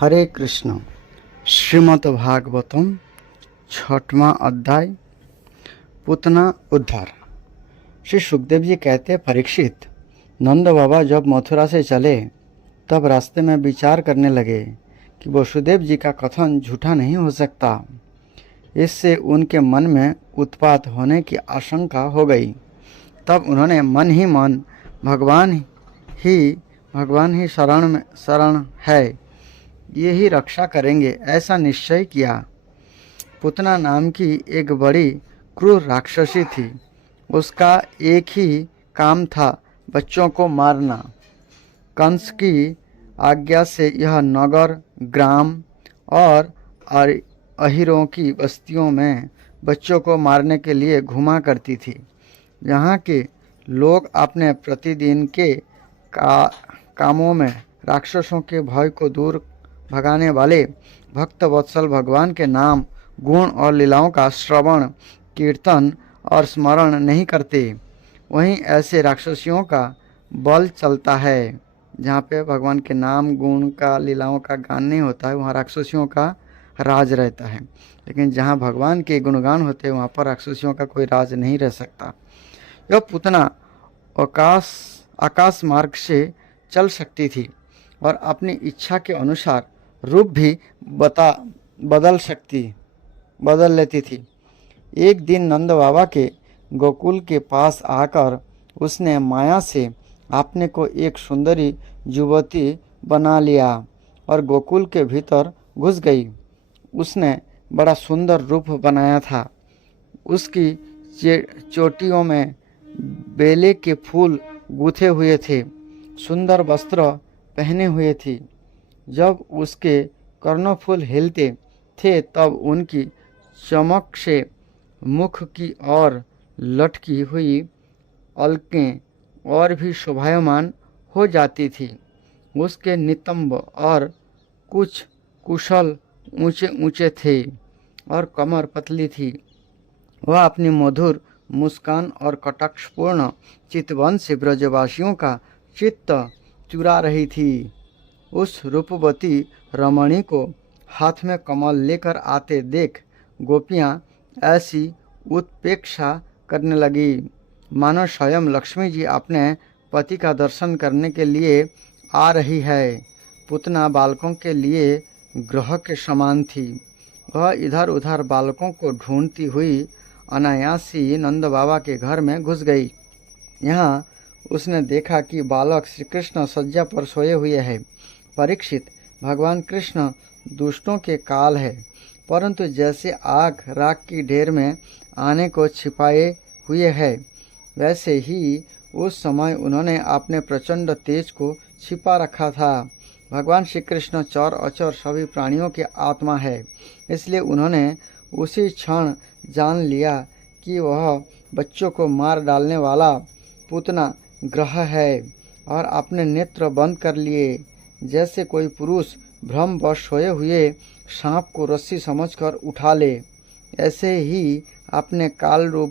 हरे कृष्ण। श्रीमद् भागवतम 6वां अध्याय पूतना उद्धार। श्री सुखदेव जी कहते, परीक्षित, नंद बाबा जब मथुरा से चले तब रास्ते में विचार करने लगे कि वसुदेव जी का कथन झूठा नहीं हो सकता। इससे उनके मन में उत्पात होने की आशंका हो गई। तब उन्होंने मन ही मन भगवान ही शरण है, ये ही रक्षा करेंगे, ऐसा निश्चय किया। पूतना नाम की एक बड़ी क्रूर राक्षसी थी। उसका एक ही काम था बच्चों को मारना। कंस की आज्ञा से यह नगर, ग्राम और अहीरों की बस्तियों में बच्चों को मारने के लिए घुमा करती थी। यहाँ के लोग अपने प्रतिदिन के कामों में राक्षसों के भय को दूर भगाने वाले भक्त वत्सल भगवान के नाम, गुण और लीलाओं का श्रवण, कीर्तन और स्मरण नहीं करते। वहीं ऐसे राक्षसियों का बल चलता है। जहाँ पे भगवान के नाम, गुण का, लीलाओं का गान नहीं होता है, वहाँ राक्षसियों का राज रहता है। लेकिन जहाँ भगवान के गुणगान होते हैं, वहाँ पर राक्षसियों का कोई राज नहीं रह सकता। यह पूतना आकाश मार्ग से चल सकती थी और अपनी इच्छा के अनुसार रूप भी बदल लेती थी। एक दिन नंद बाबा के गोकुल के पास आकर उसने माया से अपने को एक सुंदरी युवती बना लिया और गोकुल के भीतर घुस गई। उसने बड़ा सुंदर रूप बनाया था। उसकी चोटियों में बेले के फूल गूथे हुए थे, सुंदर वस्त्र पहने हुए थी। जब उसके कर्णफूल हिलते थे तब उनकी चमक से मुख की ओर लटकी हुई अलकें और भी शोभायमान हो जाती थी। उसके नितंब और कुछ कुशल ऊंचे ऊंचे थे और कमर पतली थी। वह अपनी मधुर मुस्कान और कटाक्षपूर्ण चितवन से ब्रजवासियों का चित्त चुरा रही थी। उस रूपवती रमणी को हाथ में कमल लेकर आते देख गोपियां ऐसी उत्प्रेक्षा करने लगी मानो स्वयं लक्ष्मी जी अपने पति का दर्शन करने के लिए आ रही है। पूतना बालकों के लिए ग्रह के समान थी। वह इधर उधर बालकों को ढूंढती हुई अनायास ही नंद बाबा के घर में घुस गई। यहाँ उसने देखा कि बालक श्री कृष्ण शय्या पर सोए हुए हैं। परीक्षित, भगवान कृष्ण दुष्टों के काल है, परंतु जैसे आग राख की ढेर में आने को छिपाए हुए है, वैसे ही उस समय उन्होंने अपने प्रचंड तेज को छिपा रखा था। भगवान श्री कृष्ण चर अचर सभी प्राणियों के आत्मा है, इसलिए उन्होंने उसी क्षण जान लिया कि वह बच्चों को मार डालने वाला पूतना ग्रह है और अपने नेत्र बंद कर लिए। जैसे कोई पुरुष भ्रमवश सोए हुए सांप को रस्सी समझकर उठा ले, ऐसे ही काल रूप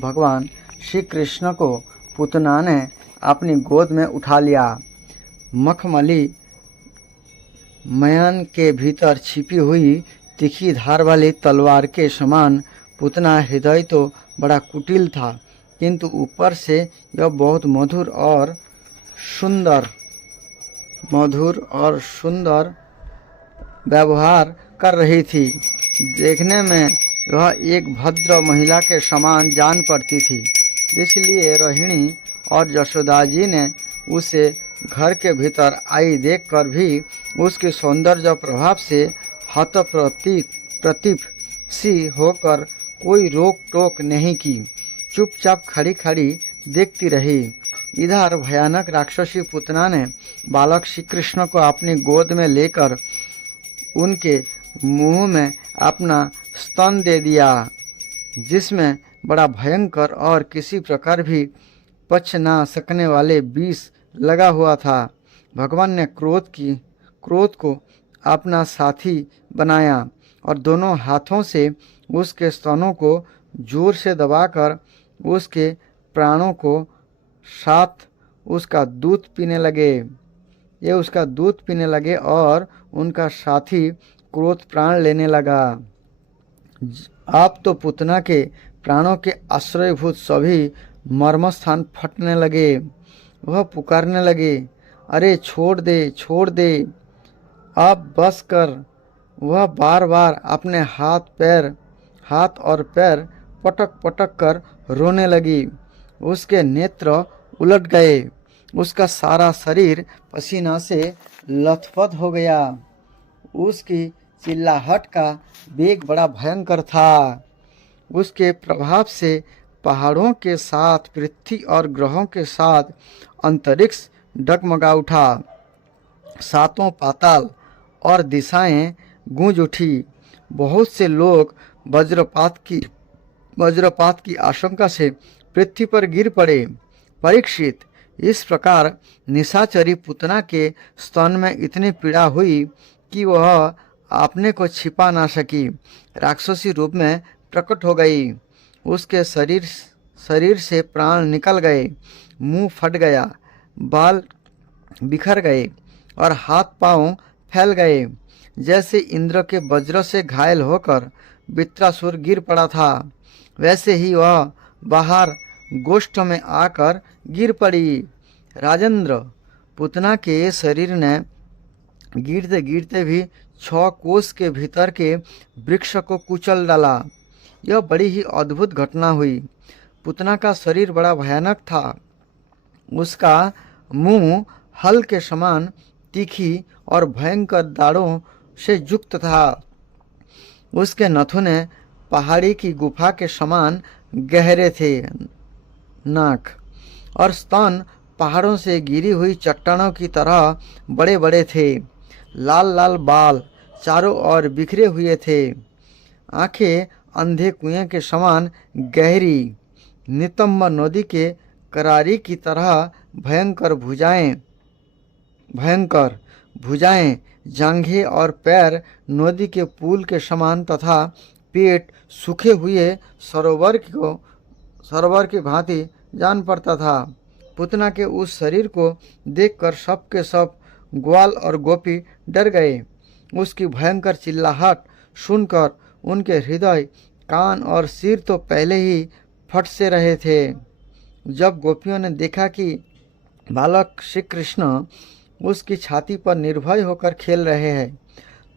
भगवान श्री कृष्ण को पूतना ने अपनी गोद में उठा लिया। मखमली मयान के भीतर छिपी हुई तीखी धार वाली तलवार के समान पूतना हृदय तो बड़ा कुटिल था, किंतु ऊपर से यह बहुत मधुर और सुंदर व्यवहार कर रही थी। देखने में वह एक भद्र महिला के समान जान पड़ती थी। इसलिए रोहिणी और यशोदा जी ने उसे घर के भीतर आई देखकर भी उसके सौंदर्य प्रभाव से हतप्रतिप सी होकर कोई रोक टोक नहीं की, चुपचाप खड़ी खड़ी देखती रही। इधर भयानक राक्षसी पूतना ने बालक श्री कृष्ण को अपनी गोद में लेकर उनके मुंह में अपना स्तन दे दिया, जिसमें बड़ा भयंकर और किसी प्रकार भी पच ना सकने वाले विष लगा हुआ था। भगवान ने क्रोध को अपना साथी बनाया और दोनों हाथों से उसके स्तनों को जोर से दबाकर उसके प्राणों को साथ उसका दूध पीने लगे। ये उसका दूध पीने लगे और उनका साथी क्रोध प्राण लेने लगा। आप तो पुतना के प्राणों के आश्रयभूत सभी मर्मस्थान फटने लगे। वह पुकारने लगे, अरे छोड़ दे, छोड़ दे, अब बस कर। वह बार बार अपने हाथ और पैर पटक पटक कर रोने लगी। उसके नेत्र उलट गए। उसका सारा शरीर पसीना से लथपथ हो गया। उसकी चिल्लाहट का वेग बड़ा भयंकर था। उसके प्रभाव से पहाड़ों के साथ पृथ्वी और ग्रहों के साथ अंतरिक्ष डगमगा उठा। सातों पाताल और दिशाएं गूंज उठी। बहुत से लोग वज्रपात की आशंका से पृथ्वी पर गिर पड़े। परीक्षित, इस प्रकार निशाचरी पुतना के स्तन में इतनी पीड़ा हुई कि वह अपने को छिपा ना सकी। राक्षसी रूप में प्रकट हो गई। उसके शरीर से प्राण निकल गए, मुंह फट गया, बाल बिखर गए और हाथ पांव फैल गए। जैसे इंद्र के वज्र से घायल होकर वृत्रासुर गिर पड़ा था, वैसे ही वह बाहर गोष्ठ में आकर गिर पड़ी। राजेंद्र, पुतना के शरीर ने गिरते गिरते भी 6 कोस के भीतर के वृक्ष को कुचल डाला। यह बड़ी ही अद्भुत घटना हुई। पुतना का शरीर बड़ा भयानक था। उसका मुंह हल के समान तीखी और भयंकर दाढ़ों से युक्त था। उसके नथुने पहाड़ी की गुफा के समान गहरे थे। नाक और स्तन पहाड़ों से गिरी हुई चट्टानों की तरह बड़े बड़े थे। लाल लाल बाल चारों ओर बिखरे हुए थे। आंखें अंधे कुएं के समान गहरी, नितंब नदी के करारी की तरह भयंकर भुजाएं, जांघें और पैर नदी के पुल के समान तथा पेट सूखे हुए सरोवर की भांति जान पड़ता था। पुतना के उस शरीर को देखकर सब के सब ग्वाल और गोपी डर गए। उसकी भयंकर चिल्लाहट सुनकर उनके हृदय, कान और सिर तो पहले ही फट से रहे थे। जब गोपियों ने देखा कि बालक श्री कृष्ण उसकी छाती पर निर्भय होकर खेल रहे हैं,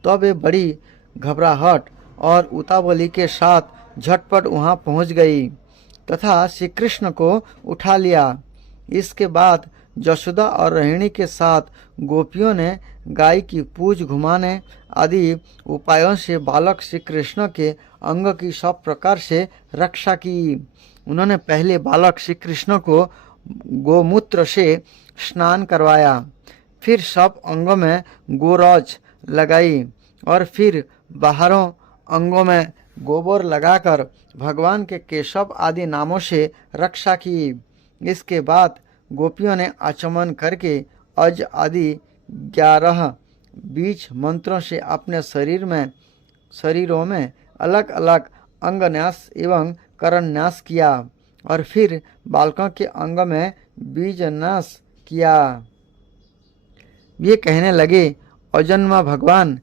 तो वे बड़ी घबराहट और उतावली के साथ झटपट वहां पहुंच गई तथा श्री कृष्ण को उठा लिया। इसके बाद यशोदा और रोहिणी के साथ गोपियों ने गाय की पूंछ घुमाने आदि उपायों से बालक श्री कृष्ण के अंग की सब प्रकार से रक्षा की। उन्होंने पहले बालक श्री कृष्ण को गोमूत्र से स्नान करवाया, फिर सब अंगों में गोरज लगाई और फिर बाहरों अंगों में गोबर लगाकर भगवान के केशव आदि नामों से रक्षा की। इसके बाद गोपियों ने आचमन करके अज आदि 11 बीज मंत्रों से अपने शरीरों में अलग अलग अंगन्यास एवं करन्यास किया और फिर बालकों के अंग में बीजन्यास किया। ये कहने लगे, अजन्मा भगवान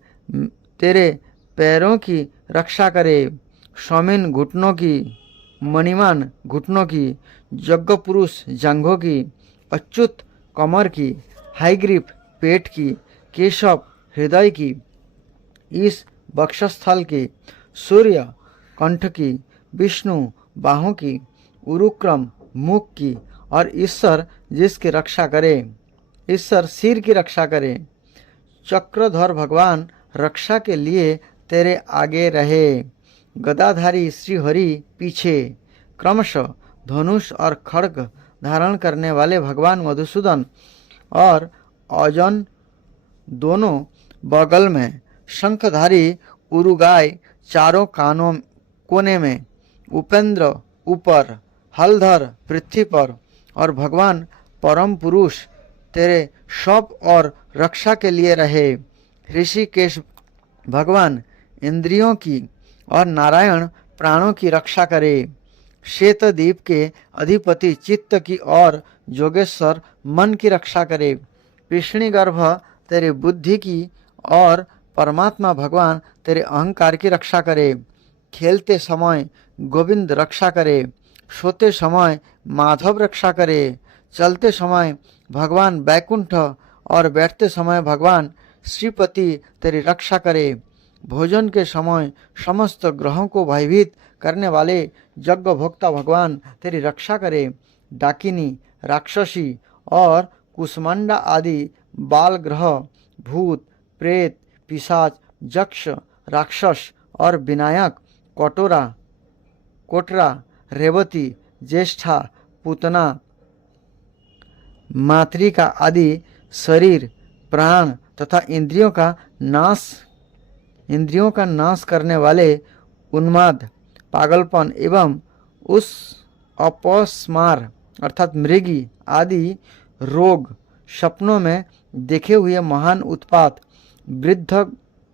तेरे पैरों की रक्षा करे, सौमिन घुटनों की, मणिमान घुटनों की, यज्ञ पुरुष जांघों की, अच्युत कमर की, हाईग्रीव पेट की, केशव हृदय की, इस वक्षस्थल की, सूर्य कंठ की, विष्णु बाहों की, उरुक्रम मुख की और ईश्वर जिसकी रक्षा करे, ईश्वर सिर की रक्षा करे। चक्रधर भगवान रक्षा के लिए तेरे आगे रहे, गदाधारी श्री हरि पीछे। क्रमशः धनुष और खड्ग धारण करने वाले भगवान मधुसूदन और अर्जुन दोनों बगल में, शंखधारी उरुगाय चारों कोने में, उपेंद्र ऊपर, हलधर पृथ्वी पर और भगवान परम पुरुष तेरे सब और रक्षा के लिए रहे। ऋषिकेश भगवान इंद्रियों की और नारायण प्राणों की रक्षा करे। श्वेतद्वीप के अधिपति चित्त की और जोगेश्वर मन की रक्षा करे। पिष्णी गर्भ तेरे बुद्धि की और परमात्मा भगवान तेरे अहंकार की रक्षा करे। खेलते समय गोविंद रक्षा करे, सोते समय माधव रक्षा करे, चलते समय भगवान बैकुंठ और बैठते समय भगवान श्रीपति तेरी रक्षा करे। भोजन के समय समस्त ग्रहों को भयभीत करने वाले यज्ञ भोक्ता भगवान तेरी रक्षा करे। डाकिनी, राक्षसी और कुष्मांडा आदि बाल ग्रह, भूत, प्रेत, पिशाच, यक्ष, राक्षस और विनायक, कोटरा, रेवती, ज्येष्ठा, पूतना, मातृका आदि शरीर, प्राण तथा इंद्रियों का नाश करने वाले उन्माद, पागलपन एवं उस अपस्मार अर्थात मृगी आदि रोग, सपनों में देखे हुए महान उत्पात, वृद्ध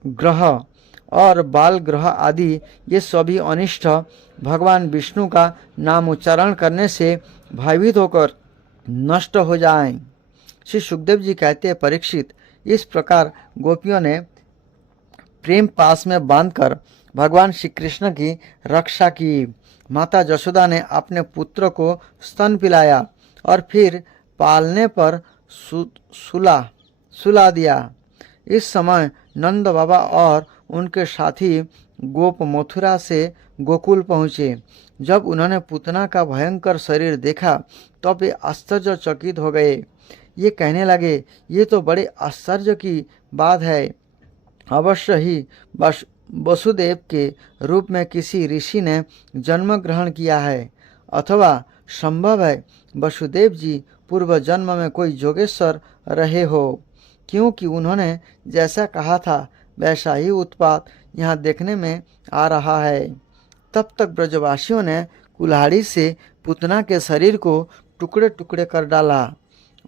ग्रह और बाल ग्रह आदि ये सभी अनिष्ट भगवान विष्णु का नाम उच्चारण करने से भयभीत होकर नष्ट हो जाएं। श्री सुखदेव जी कहते हैं, परीक्षित, इस प्रकार गोपियों ने प्रेम पास में बांधकर भगवान श्री कृष्ण की रक्षा की। माता जशोदा ने अपने पुत्र को स्तन पिलाया और फिर पालने पर सुला दिया। इस समय नंद बाबा और उनके साथी गोप मथुरा से गोकुल पहुँचे। जब उन्होंने पूतना का भयंकर शरीर देखा तब वे आश्चर्यचकित हो गए। ये कहने लगे, ये तो बड़े आश्चर्य की बात है। अवश्य ही वसुदेव के रूप में किसी ऋषि ने जन्म ग्रहण किया है, अथवा संभव है वसुदेव जी पूर्व जन्म में कोई जोगेश्वर रहे हो, क्योंकि उन्होंने जैसा कहा था वैसा ही उत्पात यहाँ देखने में आ रहा है। तब तक ब्रजवासियों ने कुल्हाड़ी से पूतना के शरीर को टुकड़े टुकड़े कर डाला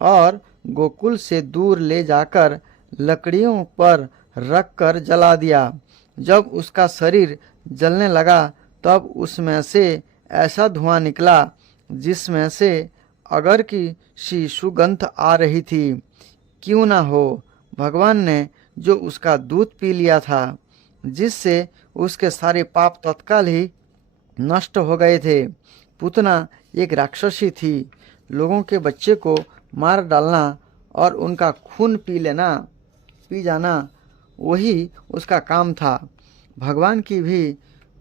और गोकुल से दूर ले जाकर लकड़ियों पर रख कर जला दिया। जब उसका शरीर जलने लगा तब उसमें से ऐसा धुआं निकला जिसमें से अगर की सी सुगंध आ रही थी। क्यों ना हो, भगवान ने जो उसका दूध पी लिया था, जिससे उसके सारे पाप तत्काल ही नष्ट हो गए थे। पूतना एक राक्षसी थी। लोगों के बच्चे को मार डालना और उनका खून पी जाना वही उसका काम था। भगवान की भी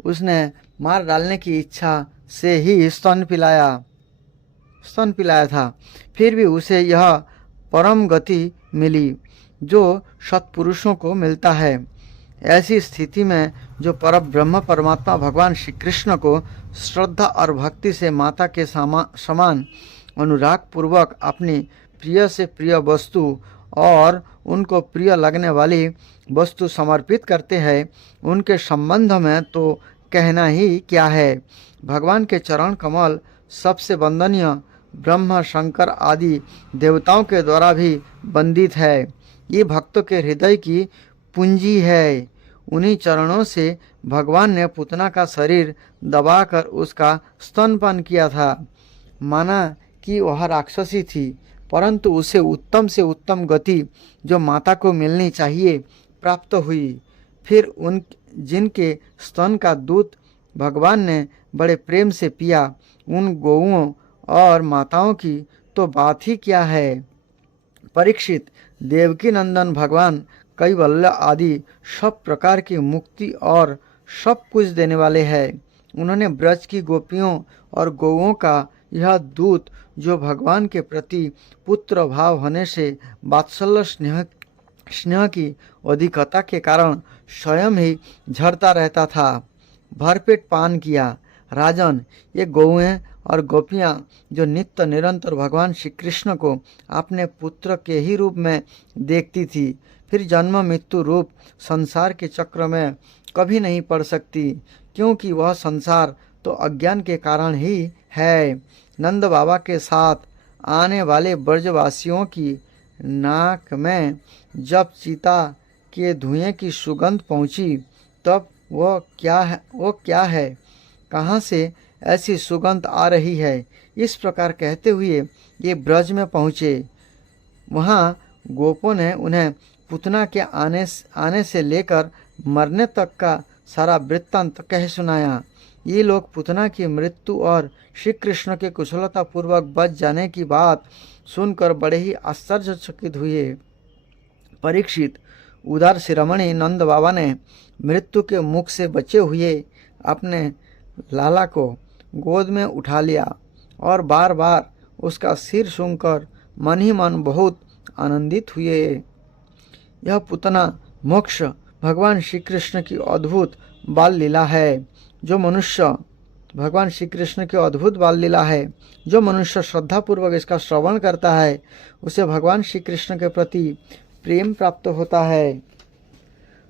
उसने मार डालने की इच्छा से ही स्तन पिलाया था। फिर भी उसे यह परम गति मिली जो सत्पुरुषों को मिलता है। ऐसी स्थिति में जो परब्रह्म परमात्मा भगवान श्री कृष्ण को श्रद्धा और भक्ति से माता के समान अनुराग पूर्वक अपनी प्रिय से प्रिय वस्तु और उनको प्रिय लगने वाली वस्तु समर्पित करते हैं, उनके संबंध में तो कहना ही क्या है। भगवान के चरण कमल सबसे वंदनीय ब्रह्मा शंकर आदि देवताओं के द्वारा भी वंदित है। ये भक्तों के हृदय की पूंजी है। उन्हीं चरणों से भगवान ने पूतना का शरीर दबाकर उसका स्तनपान किया था। माना कि वह राक्षसी थी, परंतु उसे उत्तम से उत्तम गति जो माता को मिलनी चाहिए प्राप्त हुई। फिर जिनके स्तन का दूध भगवान ने बड़े प्रेम से पिया, उन गौओं और माताओं की तो बात ही क्या है। परीक्षित, देवकी नंदन भगवान कैवल्य आदि सब प्रकार की मुक्ति और सब कुछ देने वाले हैं। उन्होंने ब्रज की गोपियों और गौओं का यह दूध जो भगवान के प्रति पुत्र भाव होने से वात्सल्य स्नेह की अधिकता के कारण स्वयं ही झरता रहता था, भरपेट पान किया। राजन, ये गौएं और गोपियां जो नित्य निरंतर भगवान श्री कृष्ण को अपने पुत्र के ही रूप में देखती थी, फिर जन्म मृत्यु रूप संसार के चक्र में कभी नहीं पड़ सकती, क्योंकि वह संसार तो अज्ञान के कारण ही है। नंद बाबा के साथ आने वाले ब्रजवासियों की नाक में जब चिता के धुएं की सुगंध पहुंची तब वो क्या है, कहाँ से ऐसी सुगंध आ रही है। इस प्रकार कहते हुए ये ब्रज में पहुँचे। वहाँ गोपों ने उन्हें पूतना के आने से लेकर मरने तक का सारा वृत्तांत कह सुनाया। ये लोग पूतना की मृत्यु और श्री कृष्ण के कुशलतापूर्वक बच जाने की बात सुनकर बड़े ही आश्चर्यचकित हुए। परीक्षित, उदार शिरोमणि नंद बाबा ने मृत्यु के मुख से बचे हुए अपने लाला को गोद में उठा लिया और बार बार उसका सिर सूंघकर मन ही मन बहुत आनंदित हुए। यह पूतना मोक्ष भगवान श्री कृष्ण की अद्भुत बाल लीला है। जो मनुष्य भगवान श्री कृष्ण की अद्भुत बाल लीला है, जो मनुष्य श्रद्धापूर्वक इसका श्रवण करता है, उसे भगवान श्री कृष्ण के प्रति प्रेम प्राप्त होता है।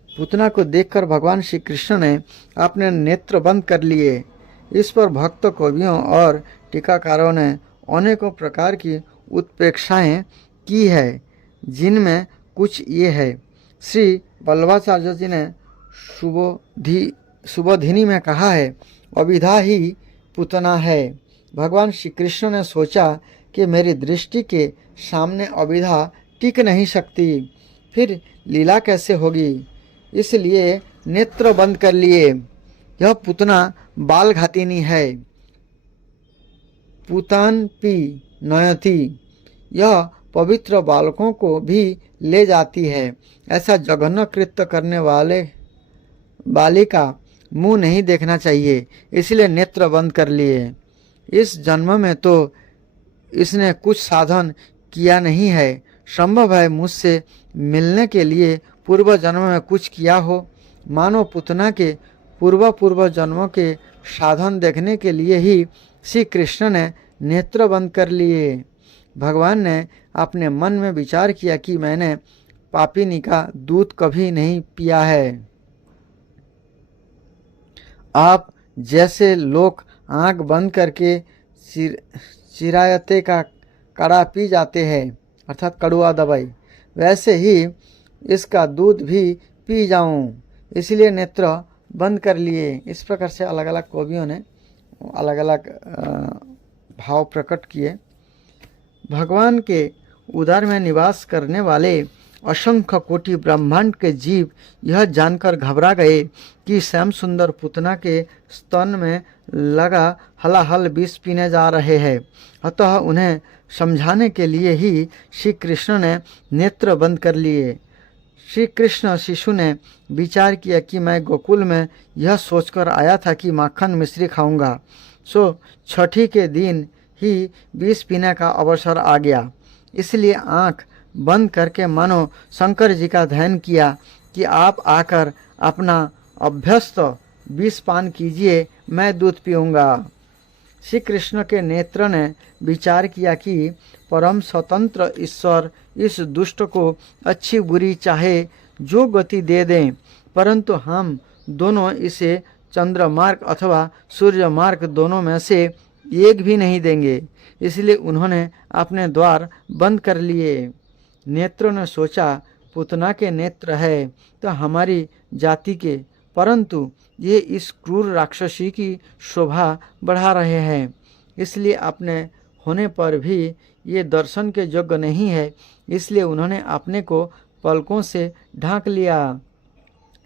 पूतना को देखकर भगवान श्री कृष्ण ने अपने नेत्र बंद कर लिए। इस पर भक्त कवियों और टीकाकारों ने अनेकों प्रकार की उत्प्रेक्षाएं की है, जिनमें कुछ ये है। श्री वल्लभाचार्य जी ने सुबोधिनी में कहा है, अविधा ही पूतना है। भगवान श्री कृष्ण ने सोचा कि मेरी दृष्टि के सामने अविधा टिक नहीं सकती, फिर लीला कैसे होगी, इसलिए नेत्र बंद कर लिए। यह पूतना बाल घातिनी है। पूतान पी नयति, यह पवित्र बालकों को भी ले जाती है। ऐसा जघन्य कृत्य करने वाले बालिका मुंह नहीं देखना चाहिए, इसलिए नेत्र बंद कर लिए। इस जन्म में तो इसने कुछ साधन किया नहीं है। संभव है मुझसे मिलने के लिए पूर्व जन्म में कुछ किया हो। मानो पूतना के पूर्व जन्मों के साधन देखने के लिए ही श्री कृष्ण ने नेत्र बंद कर लिए। भगवान ने अपने मन में विचार किया कि मैंने पापिनी का दूध कभी नहीं पिया है। आप जैसे लोग आंख बंद करके चिरायते का काढ़ा पी जाते हैं, अर्थात कड़ुआ दवाई, वैसे ही इसका दूध भी पी जाऊं, इसलिए नेत्र बंद कर लिए। इस प्रकार से अलग अलग कवियों ने अलग अलग भाव प्रकट किए। भगवान के उदर में निवास करने वाले असंख्य कोटि ब्रह्मांड के जीव यह जानकर घबरा गए कि श्याम सुंदर पूतना के स्तन में लगा हलाहल विष पीने जा रहे हैं। अतः उन्हें समझाने के लिए ही श्री कृष्ण ने नेत्र बंद कर लिए। श्री कृष्ण शिशु ने विचार किया कि मैं गोकुल में यह सोचकर आया था कि माखन मिश्री खाऊंगा, सो छठी के दिन ही विष पीने का अवसर आ गया। इसलिए आँख बंद करके मानो शंकर जी का ध्यान किया कि आप आकर अपना अभ्यस्त विष पान कीजिए, मैं दूध पीऊँगा। श्री कृष्ण के नेत्र ने विचार किया कि परम स्वतंत्र ईश्वर इस दुष्ट को अच्छी बुरी चाहे जो गति दे दें, परंतु हम दोनों इसे चंद्र मार्ग अथवा सूर्य मार्ग दोनों में से एक भी नहीं देंगे। इसलिए उन्होंने अपने द्वार बंद कर लिए। नेत्रों ने सोचा पूतना के नेत्र है तो हमारी जाति के, परंतु ये इस क्रूर राक्षसी की शोभा बढ़ा रहे हैं, इसलिए अपने होने पर भी ये दर्शन के योग्य नहीं है, इसलिए उन्होंने अपने को पलकों से ढांक लिया।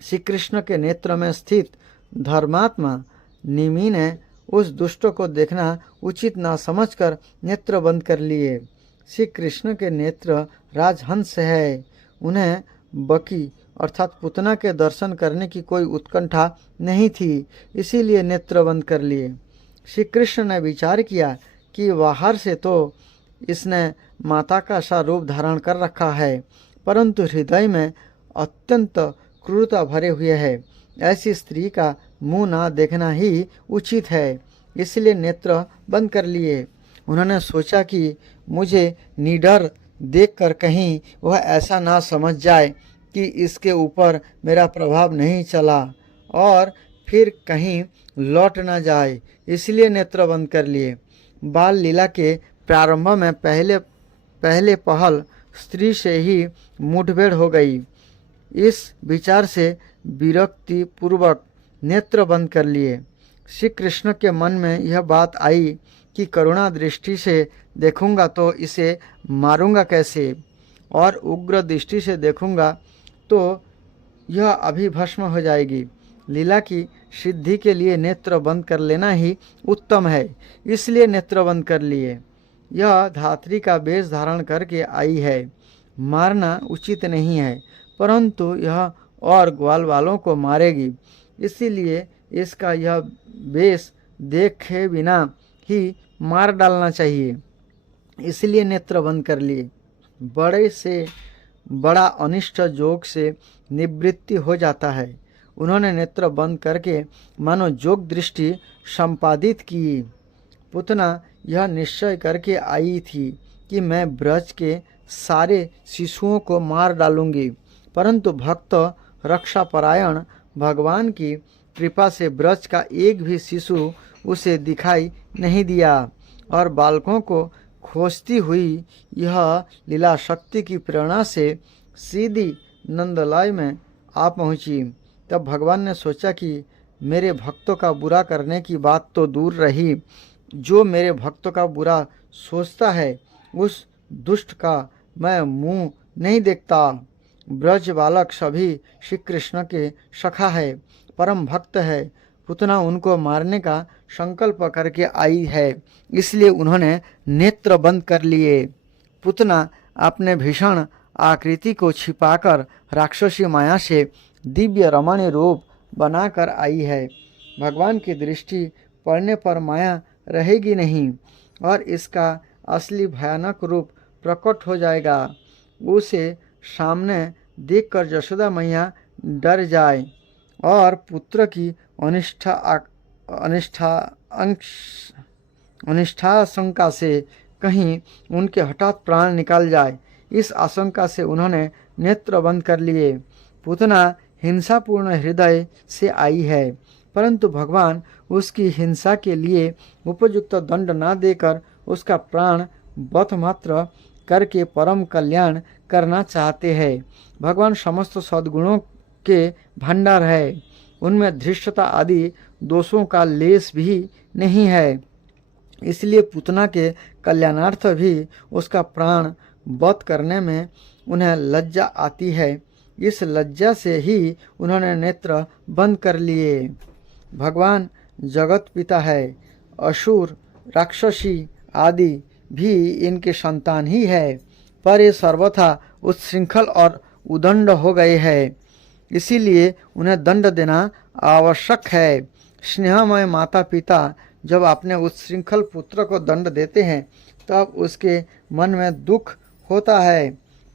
श्री कृष्ण के नेत्र में स्थित धर्मात्मा निमि ने उस दुष्ट को देखना उचित ना समझकर नेत्र बंद कर लिए। श्री कृष्ण के नेत्र राजहंस है, उन्हें बकी अर्थात पूतना के दर्शन करने की कोई उत्कंठा नहीं थी, इसीलिए नेत्र बंद कर लिए। श्री कृष्ण ने विचार किया कि बाहर से तो इसने माता का सा रूप धारण कर रखा है, परंतु हृदय में अत्यंत क्रूरता भरे हुए है। ऐसी स्त्री का मुंह ना देखना ही उचित है, इसलिए नेत्र बंद कर लिए। उन्होंने सोचा कि मुझे निडर देखकर कहीं वह ऐसा ना समझ जाए कि इसके ऊपर मेरा प्रभाव नहीं चला और फिर कहीं लौट ना जाए, इसलिए नेत्र बंद कर लिए। बाल लीला के प्रारंभ में पहले पहल स्त्री से ही मुठभेड़ हो गई। इस विचार से विरक्ति पूर्वक नेत्र बंद कर लिए। श्री कृष्ण के मन में यह बात आई कि करुणा दृष्टि से देखूंगा तो इसे मारूंगा कैसे, और उग्र दृष्टि से देखूंगा तो यह अभी भस्म हो जाएगी। लीला की सिद्धि के लिए नेत्र बंद कर लेना ही उत्तम है, इसलिए नेत्र बंद कर लिए। यह धात्री का वेश धारण करके आई है, मारना उचित नहीं है, परंतु यह और ग्वाल वालों को मारेगी, इसीलिए इसका यह वेश देखे बिना ही मार डालना चाहिए, इसलिए नेत्र बंद कर लिए। बड़े से बड़ा अनिष्ट जोग से निवृत्ति हो जाता है। उन्होंने नेत्र बंद करके मानो जोग दृष्टि संपादित की। पुतना यह निश्चय करके आई थी कि मैं ब्रज के सारे शिशुओं को मार डालूंगी, परंतु भक्त रक्षापरायण भगवान की कृपा से ब्रज का एक भी शिशु उसे दिखाई नहीं दिया, और बालकों को खोजती हुई यह लीला शक्ति की प्रेरणा से सीधी नंदलाय में आ पहुंची। तब भगवान ने सोचा कि मेरे भक्तों का बुरा करने की बात तो दूर रही, जो मेरे भक्तों का बुरा सोचता है उस दुष्ट का मैं मुंह नहीं देखता। ब्रज बालक सभी श्री कृष्ण के सखा है, परम भक्त है। पुतना उनको मारने का संकल्प करके आई है, इसलिए उन्होंने नेत्र बंद कर लिए। पुतना अपने भीषण आकृति को छिपाकर राक्षसी माया से दिव्य रमणीय रूप बनाकर आई है। भगवान की दृष्टि पड़ने पर माया रहेगी नहीं और इसका असली भयानक रूप प्रकट हो जाएगा। उसे सामने देखकर यशोदा मैया डर जाए और पुत्र की अनिष्ठाशंका से कहीं उनके हठात प्राण निकल जाए, इस आशंका से उन्होंने नेत्र बंद कर लिए। पुतना हिंसापूर्ण हृदय से आई है, परंतु भगवान उसकी हिंसा के लिए उपयुक्त दंड न देकर उसका प्राण वध मात्र करके परम कल्याण करना चाहते हैं। भगवान समस्त सद्गुणों के भंडार है, उनमें धृष्टता आदि दोषों का लेस भी नहीं है, इसलिए पुतना के कल्याणार्थ भी उसका प्राण वध करने में उन्हें लज्जा आती है। इस लज्जा से ही उन्होंने नेत्र बंद कर लिए। भगवान जगत पिता है, असुर राक्षसी आदि भी इनके संतान ही है, पर ये सर्वथा उच्छृंखल और उदंड हो गए हैं, इसीलिए उन्हें दंड देना आवश्यक है। स्नेहमय माता पिता जब अपने उच्छृंखल पुत्र को दंड देते हैं तब उसके मन में दुख होता है,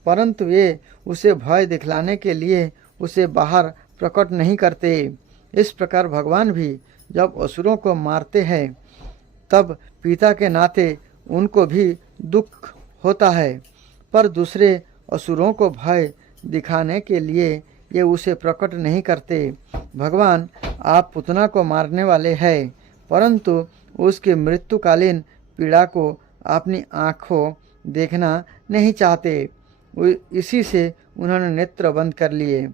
परंतु वे उसे भय दिखलाने के लिए उसे बाहर प्रकट नहीं करते। इस प्रकार भगवान भी जब असुरों को मारते हैं तब पिता के नाते उनको भी दुख होता है, पर दूसरे असुरों को भय दिखाने के लिए ये उसे प्रकट नहीं करते। भगवान आप पुतना को मारने वाले हैं, परंतु उसकी मृत्युकालीन पीड़ा को अपनी आँखों देखना नहीं चाहते, इसी से उन्होंने नेत्र बंद कर लिए।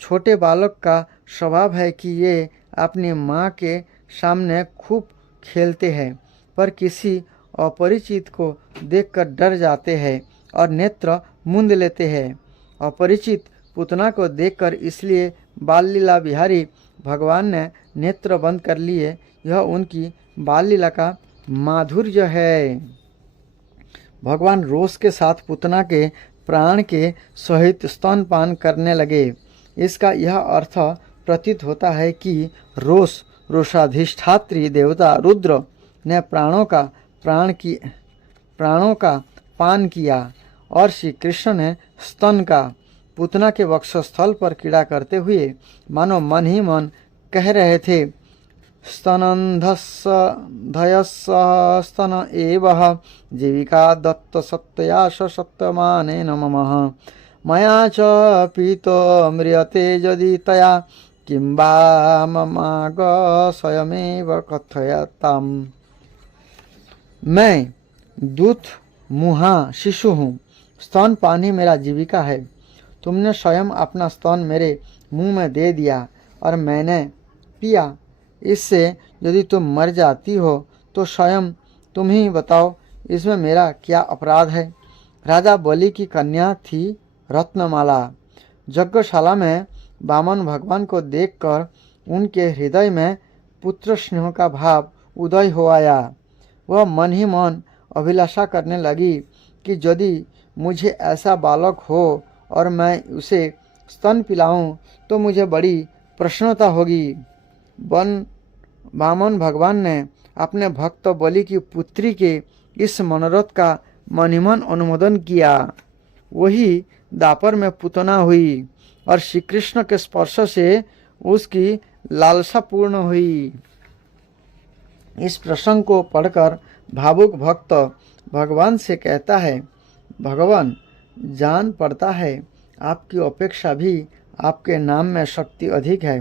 छोटे बालक का स्वभाव है कि ये अपनी माँ के सामने खूब खेलते हैं, पर किसी अपरिचित को देखकर डर जाते हैं और नेत्र मूंद लेते हैं। अपरिचित पुतना को देखकर इसलिए बाल लीला बिहारी भगवान ने नेत्र बंद कर लिए। यह उनकी बाल लीला का माधुर्य है। भगवान रोष के साथ पुतना के प्राण के सहित स्तनपान करने लगे। इसका यह अर्थ प्रतीत होता है कि रोषाधिष्ठात्री देवता रुद्र ने प्राणों का पान किया और श्री कृष्ण ने स्तन का। पुतना के वक्षस्थल पर कीड़ा करते हुए मानो मन ही मन कह रहे थे, स्तनंधस्य स्तन एवः जीविका दत्त सत्यया सत्यमानेन मम मया च पीतो म्रियते यदि तया किं वा ममाग स्वयमेव कथयताम्। मैं दूध मुहा शिशु हूँ, स्तन पान ही मेरा जीविका है। तुमने स्वयं अपना स्तन मेरे मुंह में दे दिया और मैंने पिया। इससे यदि तुम मर जाती हो तो स्वयं तुम ही बताओ, इसमें मेरा क्या अपराध है। राजा बलि की कन्या थी रत्नमाला। यज्ञशाला में वामन भगवान को देखकर उनके हृदय में पुत्र स्नेह का भाव उदय हो आया। वह मन ही मन अभिलाषा करने लगी कि यदि मुझे ऐसा बालक हो और मैं उसे स्तन पिलाऊं तो मुझे बड़ी प्रसन्नता होगी। वामन भगवान ने अपने भक्त बलि की पुत्री के इस मनोरथ का मन ही मन अनुमोदन किया। वही दापर में पुतना हुई और श्री कृष्ण के स्पर्श से उसकी लालसा पूर्ण हुई। इस प्रसंग को पढ़कर भावुक भक्त भगवान से कहता है, भगवान, जान पड़ता है आपकी अपेक्षा भी आपके नाम में शक्ति अधिक है,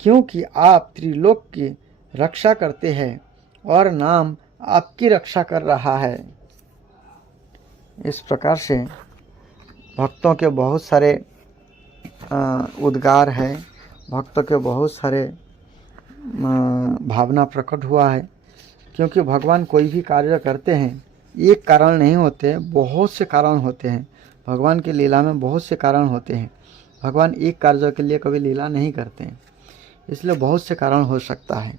क्योंकि आप त्रिलोक की रक्षा करते हैं और नाम आपकी रक्षा कर रहा है। इस प्रकार से भक्तों के बहुत सारे उद्गार है, भक्तों के बहुत सारे भावना प्रकट हुआ है। क्योंकि भगवान कोई भी कार्य करते हैं एक कारण नहीं होते, बहुत से कारण होते हैं। भगवान की लीला में बहुत से कारण होते हैं। भगवान एक कार्य के लिए कभी लीला नहीं करते हैं, इसलिए बहुत से कारण हो सकता है।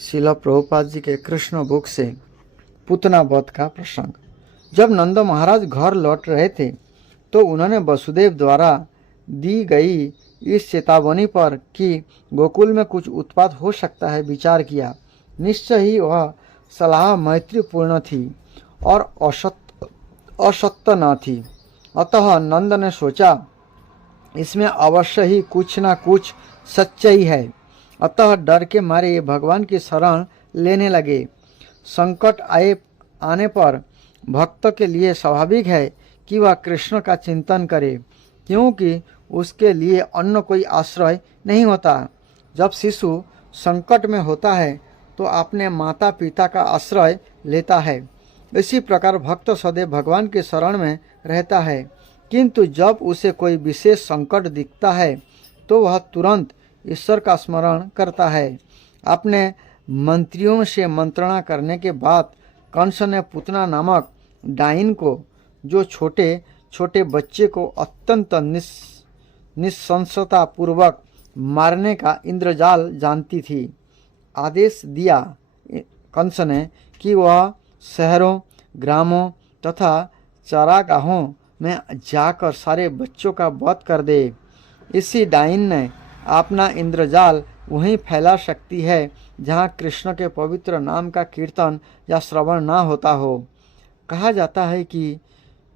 श्रील प्रभुपाद जी के कृष्ण बुक से पुतना वध का प्रसंग। जब नंद महाराज घर लौट रहे थे तो उन्होंने वसुदेव द्वारा दी गई इस चेतावनी पर कि गोकुल में कुछ उत्पात हो सकता है विचार किया। निश्चय ही वह सलाह मैत्रीपूर्ण थी और असत्य न थी। अतः नंद ने सोचा, इसमें अवश्य ही कुछ ना कुछ सच्चाई है। अतः डर के मारे ये भगवान की शरण लेने लगे। संकट आने पर भक्त के लिए स्वाभाविक है कि वह कृष्ण का चिंतन करे, क्योंकि उसके लिए अन्य कोई आश्रय नहीं होता। जब शिशु संकट में होता है तो अपने माता पिता का आश्रय लेता है। इसी प्रकार भक्त सदैव भगवान के शरण में रहता है, किंतु जब उसे कोई विशेष संकट दिखता है तो वह तुरंत ईश्वर का स्मरण करता है। अपने मंत्रियों से मंत्रणा करने के बाद कंस ने पुतना नामक डाइन को, जो छोटे छोटे बच्चे को अत्यंत निस्संशता पूर्वक मारने का इंद्रजाल जानती थी, आदेश दिया कंस ने कि वह शहरों, ग्रामों तथा चारागाहों में जाकर सारे बच्चों का वध कर दे। इसी डाइन ने अपना इंद्रजाल वहीं फैला सकती है जहाँ कृष्ण के पवित्र नाम का कीर्तन या श्रवण ना होता हो। कहा जाता है कि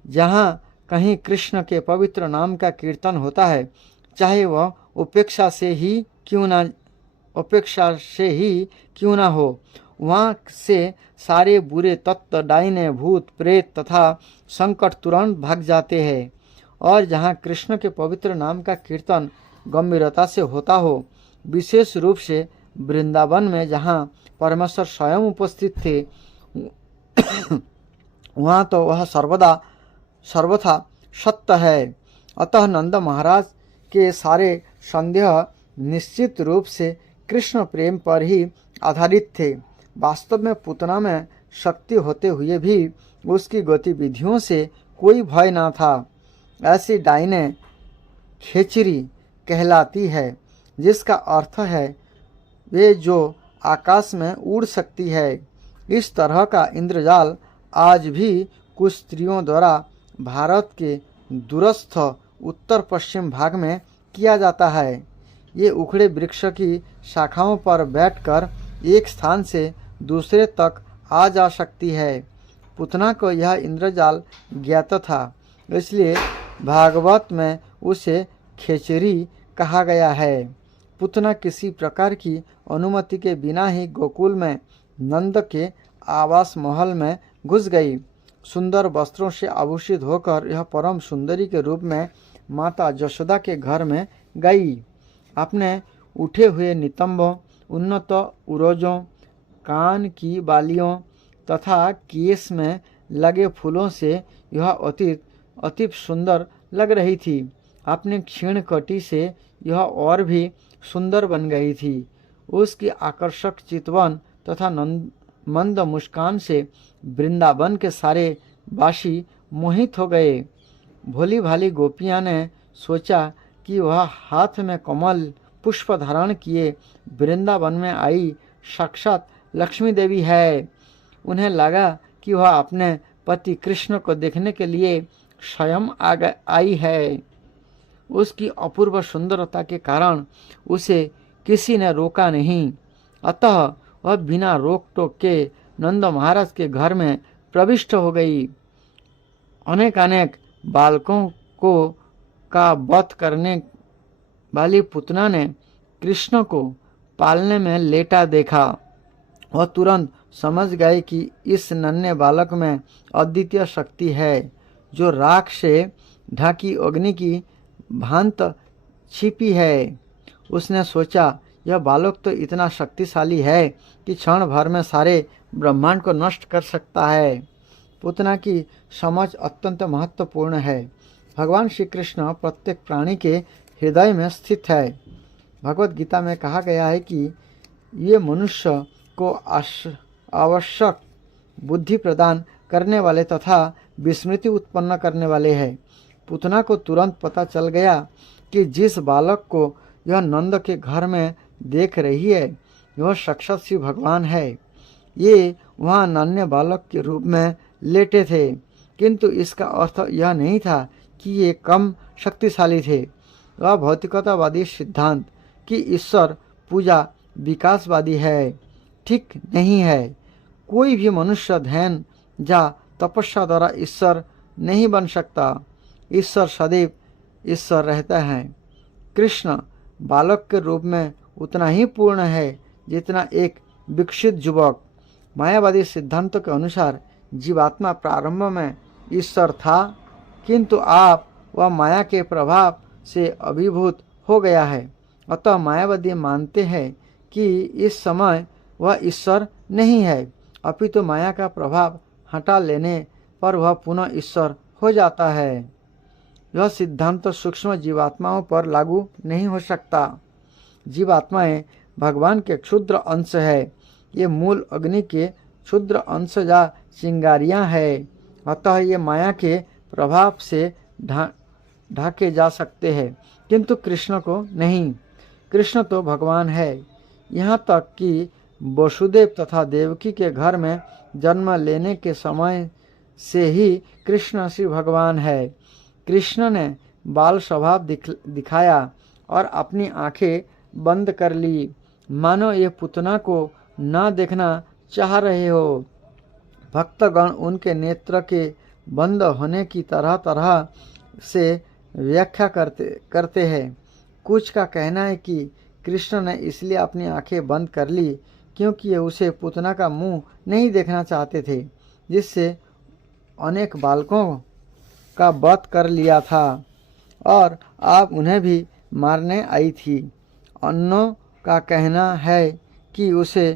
जहाँ कहीं कृष्ण के पवित्र नाम का कीर्तन होता है, चाहे वह उपेक्षा से ही क्यों ना हो, वहाँ से सारे बुरे तत्व, डाइने, भूत, प्रेत तथा संकट तुरंत भाग जाते हैं। और जहाँ कृष्ण के पवित्र नाम का कीर्तन गंभीरता से होता हो, विशेष रूप से वृंदावन में जहाँ परमेश्वर स्वयं उपस्थित थे, वहाँ तो वह सर्वथा सत्य है। अतः नंद महाराज के सारे संदेह निश्चित रूप से कृष्ण प्रेम पर ही आधारित थे। वास्तव में पुतना में शक्ति होते हुए भी उसकी गतिविधियों से कोई भय न था। ऐसी डाइने खेचरी कहलाती है, जिसका अर्थ है वे जो आकाश में उड़ सकती है। इस तरह का इंद्रजाल आज भी कुछ स्त्रियों द्वारा भारत के दूरस्थ उत्तर पश्चिम भाग में किया जाता है। ये उखड़े वृक्ष की शाखाओं पर बैठकर एक स्थान से दूसरे तक आ जा सकती है। पुतना को यह इंद्रजाल ज्ञात था, इसलिए भागवत में उसे खेचरी कहा गया है। पुतना किसी प्रकार की अनुमति के बिना ही गोकुल में नंद के आवास महल में घुस गई। सुंदर वस्त्रों से आभूषित होकर यह परम सुंदरी के रूप में माता यशोदा के घर में गई। अपने उठे हुए नितंबों, उन्नत उरोजों, कान की बालियों तथा केस में लगे फूलों से यह अति सुंदर लग रही थी। अपने क्षीण कटी से यह और भी सुंदर बन गई थी। उसकी आकर्षक चितवन तथा मंद मुस्कान से वृंदावन के सारे वासी मोहित हो गए। भोली भाली गोपियां ने सोचा कि वह हाथ में कमल पुष्प धारण किए वृंदावन में आई साक्षात लक्ष्मी देवी है। उन्हें लगा कि वह अपने पति कृष्ण को देखने के लिए स्वयं आई है। उसकी अपूर्व सुंदरता के कारण उसे किसी ने रोका नहीं, अतः वह बिना रोक टोक के नंद महाराज के घर में प्रविष्ट हो गई। अनेक बालकों को का वध करने वाली पुतना ने कृष्ण को पालने में लेटा देखा। वह तुरंत समझ गए कि इस नन्हे बालक में अद्वितीय शक्ति है, जो राख से ढकी अग्नि की भांत छिपी है। उसने सोचा, यह बालक तो इतना शक्तिशाली है कि क्षण भर में सारे ब्रह्मांड को नष्ट कर सकता है। पुतना की समझ अत्यंत महत्वपूर्ण है। भगवान श्री कृष्ण प्रत्येक प्राणी के हृदय में स्थित है। भगवत गीता में कहा गया है कि ये मनुष्य को आवश्यक बुद्धि प्रदान करने वाले तथा विस्मृति उत्पन्न करने वाले हैं। पुतना को तुरंत पता चल गया कि जिस बालक को यह नंद के घर में देख रही है, वह साक्षात शिव भगवान है। ये वहाँ नन्हे बालक के रूप में लेटे थे, किंतु इसका अर्थ यह नहीं था कि ये कम शक्तिशाली थे। वह भौतिकतावादी सिद्धांत कि ईश्वर पूजा विकासवादी है ठीक नहीं है। कोई भी मनुष्य ध्यान या तपस्या द्वारा ईश्वर नहीं बन सकता। ईश्वर सदैव ईश्वर रहता है। कृष्ण बालक के रूप में उतना ही पूर्ण है जितना एक विकसित युवक। मायावादी सिद्धांतों के अनुसार जीवात्मा प्रारंभ में ईश्वर था, किंतु आप वह माया के प्रभाव से अभिभूत हो गया है। अतः मायावादी मानते हैं कि इस समय वह ईश्वर नहीं है, अपितु माया का प्रभाव हटा लेने पर वह पुनः ईश्वर हो जाता है। यह सिद्धांत सूक्ष्म जीवात्माओं पर लागू नहीं हो सकता। जीवात्माएं भगवान के क्षुद्र अंश है। ये मूल अग्नि के क्षुद्र अंश या चिंगारियां है, अतः ये माया के प्रभाव से ढाके जा सकते हैं, किंतु कृष्ण को नहीं। कृष्ण तो भगवान है। यहाँ तक कि वसुदेव तथा देवकी के घर में जन्म लेने के समय से ही कृष्ण श्री भगवान है। कृष्ण ने बाल स्वभाव दिखाया और अपनी आंखें बंद कर ली, मानो ये पुतना को न देखना चाह रहे हो। भक्तगण उनके नेत्र के बंद होने की तरह तरह से व्याख्या करते हैं। कुछ का कहना है कि कृष्ण ने इसलिए अपनी आंखें बंद कर ली क्योंकि ये उसे पुतना का मुंह नहीं देखना चाहते थे, जिससे अनेक बालकों का वध कर लिया था और आप उन्हें भी मारने आई थी। अन्यों का कहना है कि उसे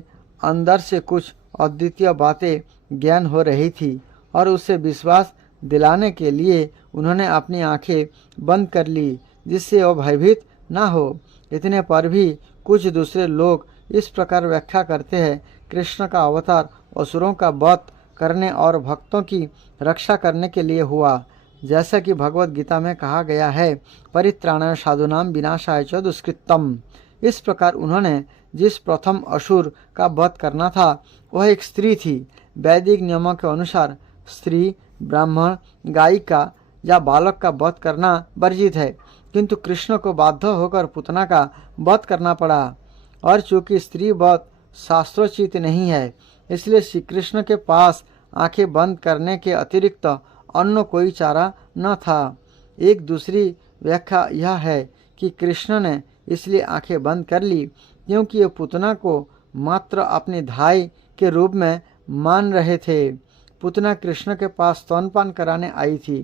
अंदर से कुछ अद्वितीय बातें ज्ञान हो रही थी और उसे विश्वास दिलाने के लिए उन्होंने अपनी आंखें बंद कर ली, जिससे वह भयभीत ना हो। इतने पर भी कुछ दूसरे लोग इस प्रकार व्याख्या करते हैं, कृष्ण का अवतार असुरों का वध करने और भक्तों की रक्षा करने के लिए हुआ। जैसा कि भगवत गीता में कहा गया है, परित्राणाय साधूनां विनाशाय च दुष्कृतम्। इस प्रकार उन्होंने जिस प्रथम असुर का वध करना था वह एक स्त्री थी। वैदिक नियमों के अनुसार स्त्री, ब्राह्मण, गायिका या बालक का वध करना वर्जित है, किंतु कृष्ण को बाध्य होकर पुतना का वध करना पड़ा। और चूंकि स्त्री वध शास्त्रोचित नहीं है, इसलिए श्री कृष्ण के पास आंखें बंद करने के अतिरिक्त अन्य कोई चारा न था। एक दूसरी व्याख्या यह है कि कृष्ण ने इसलिए आंखें बंद कर ली क्योंकि ये पुतना को मात्र अपनी धाई के रूप में मान रहे थे। पुतना कृष्ण के पास स्तनपान कराने आई थी।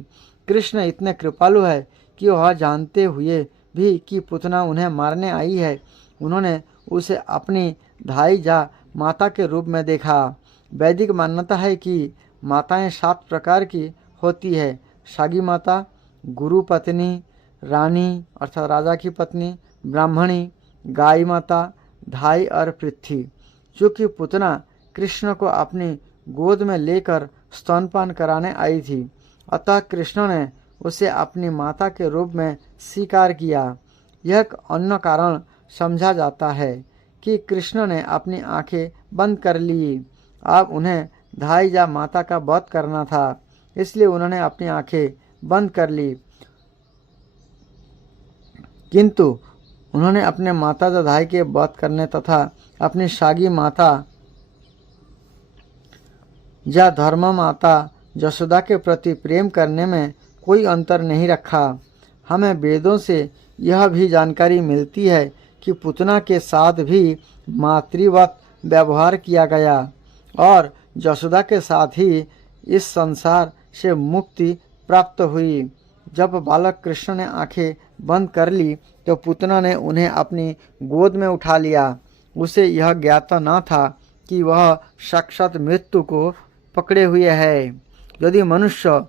कृष्ण इतने कृपालु है कि वह जानते हुए भी कि पुतना उन्हें मारने आई है, उन्होंने उसे अपनी धाई या माता के रूप में देखा। वैदिक मान्यता है कि माताएं 7 प्रकार की होती है: सागी माता, गुरु पत्नी, रानी अर्थात राजा की पत्नी, ब्राह्मणी, गाय माता, धाई और पृथ्वी। चूँकि पुतना कृष्ण को अपनी गोद में लेकर स्तनपान कराने आई थी, अतः कृष्ण ने उसे अपनी माता के रूप में स्वीकार किया। यह एक अन्य कारण समझा जाता है कि कृष्ण ने अपनी आंखें बंद कर ली। अब उन्हें धाई या माता का वध करना था, इसलिए उन्होंने अपनी आंखें बंद कर ली। किंतु उन्होंने अपने माता दाधाई के वध करने तथा अपनी सागी माता या धर्म माता यशोदा के प्रति प्रेम करने में कोई अंतर नहीं रखा। हमें वेदों से यह भी जानकारी मिलती है कि पुतना के साथ भी मातृवत व्यवहार किया गया और यशोदा के साथ ही इस संसार से मुक्ति प्राप्त हुई। जब बालक कृष्ण ने आंखें बंद कर ली तो पुतना ने उन्हें अपनी गोद में उठा लिया। उसे यह ज्ञात न था कि वह साक्षात मृत्यु को पकड़े हुए है। यदि मनुष्य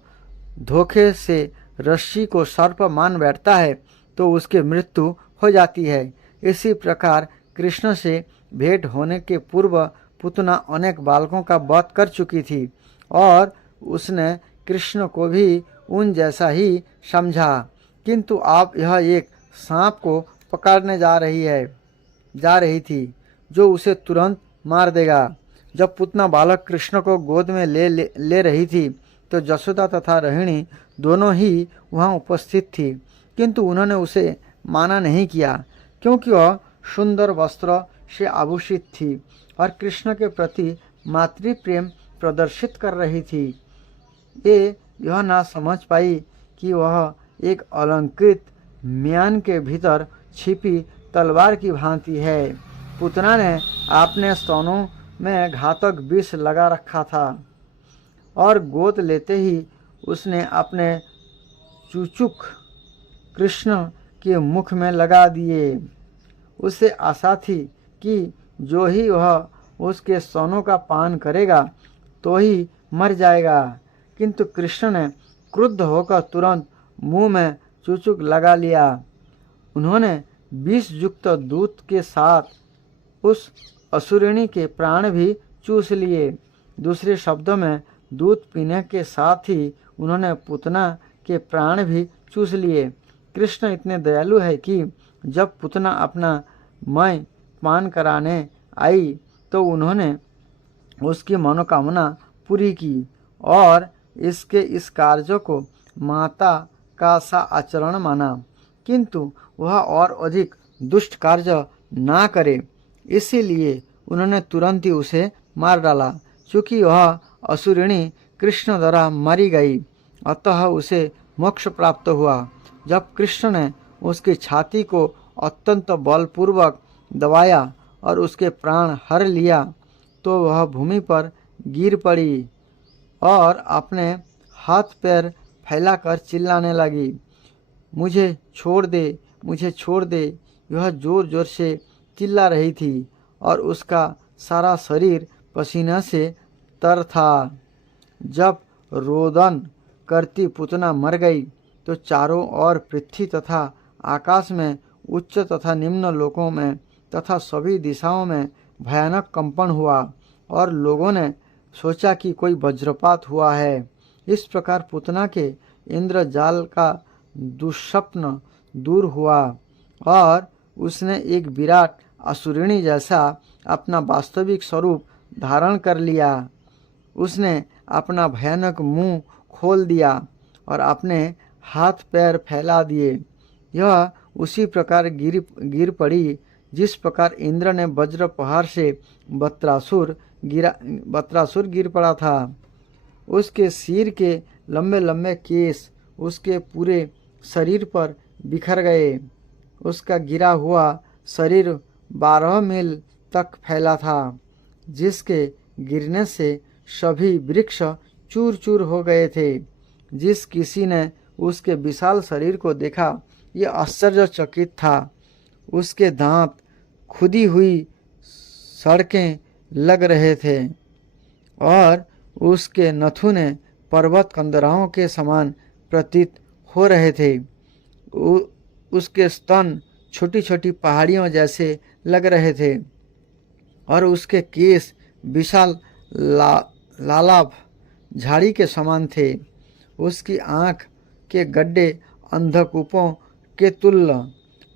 धोखे से रस्सी को सर्प मान बैठता है तो उसकी मृत्यु हो जाती है। इसी प्रकार कृष्ण से भेंट होने के पूर्व पुतना अनेक बालकों का वध कर चुकी थी और उसने कृष्ण को भी उन जैसा ही समझा। किंतु अब यह एक सांप को पकड़ने जा रही थी जो उसे तुरंत मार देगा। जब पुतना बालक कृष्ण को गोद में ले रही थी तो यशोदा तथा रोहिणी दोनों ही वहां उपस्थित थी, किंतु उन्होंने उसे माना नहीं किया क्योंकि वह सुंदर वस्त्र से आभूषित थी और कृष्ण के प्रति मातृ प्रेम प्रदर्शित कर रही थी। ये यह ना समझ पाई कि वह एक अलंकृत म्यान के भीतर छिपी तलवार की भांति है। पुतना ने अपने स्तनों में घातक विष लगा रखा था और गोद लेते ही उसने अपने चुचुक कृष्ण के मुख में लगा दिए। उसे आशा थी कि जो ही वह उसके स्तनों का पान करेगा तो ही मर जाएगा, किंतु कृष्ण ने क्रुद्ध होकर तुरंत मुंह में चुचुक लगा लिया। उन्होंने विष युक्त दूध के साथ उस असुरिणी के प्राण भी चूस लिए। दूसरे शब्दों में दूध पीने के साथ ही उन्होंने पुतना के प्राण भी चूस लिए। कृष्ण इतने दयालु है कि जब पुतना अपना मैं पान कराने आई तो उन्होंने उसकी मनोकामना पूरी की और इसके इस कार्य को माता का सा आचरण माना, किंतु वह और अधिक दुष्ट कार्य ना करे, इसीलिए उन्होंने तुरंत ही उसे मार डाला। चूँकि वह असुरिणी कृष्ण द्वारा मारी गई, अतः उसे मोक्ष प्राप्त हुआ। जब कृष्ण ने उसकी छाती को अत्यंत बलपूर्वक दबाया और उसके प्राण हर लिया तो वह भूमि पर गिर पड़ी और अपने हाथ पैर फैलाकर चिल्लाने लगी, मुझे छोड़ दे, मुझे छोड़ दे। यह जोर जोर से चिल्ला रही थी और उसका सारा शरीर पसीना से तर था। जब रोदन करती पुतना मर गई तो चारों ओर पृथ्वी तथा आकाश में, उच्च तथा निम्न लोकों में तथा सभी दिशाओं में भयानक कंपन हुआ और लोगों ने सोचा कि कोई वज्रपात हुआ है। इस प्रकार पुतना के इंद्रजाल का दुस्वप्न दूर हुआ और उसने एक विराट असुरिणी जैसा अपना वास्तविक स्वरूप धारण कर लिया। उसने अपना भयानक मुंह खोल दिया और अपने हाथ पैर फैला दिए। यह उसी प्रकार गिर पड़ी जिस प्रकार इंद्र ने वज्र प्रहार से वत्रासुर गिर पड़ा था। उसके सिर के लंबे लंबे केस उसके पूरे शरीर पर बिखर गए। उसका गिरा हुआ शरीर 12 मील तक फैला था, जिसके गिरने से सभी वृक्ष चूर चूर हो गए थे। जिस किसी ने उसके विशाल शरीर को देखा यह आश्चर्यचकित था। उसके दांत खुदी हुई सड़कें लग रहे थे और उसके नथुने पर्वत कंदराओं के समान प्रतीत हो रहे थे। उसके स्तन छोटी छोटी पहाड़ियों जैसे लग रहे थे और उसके केस विशाल लालाभ झाड़ी के समान थे। उसकी आँख के गड्ढे अंधकूपों के तुल्य,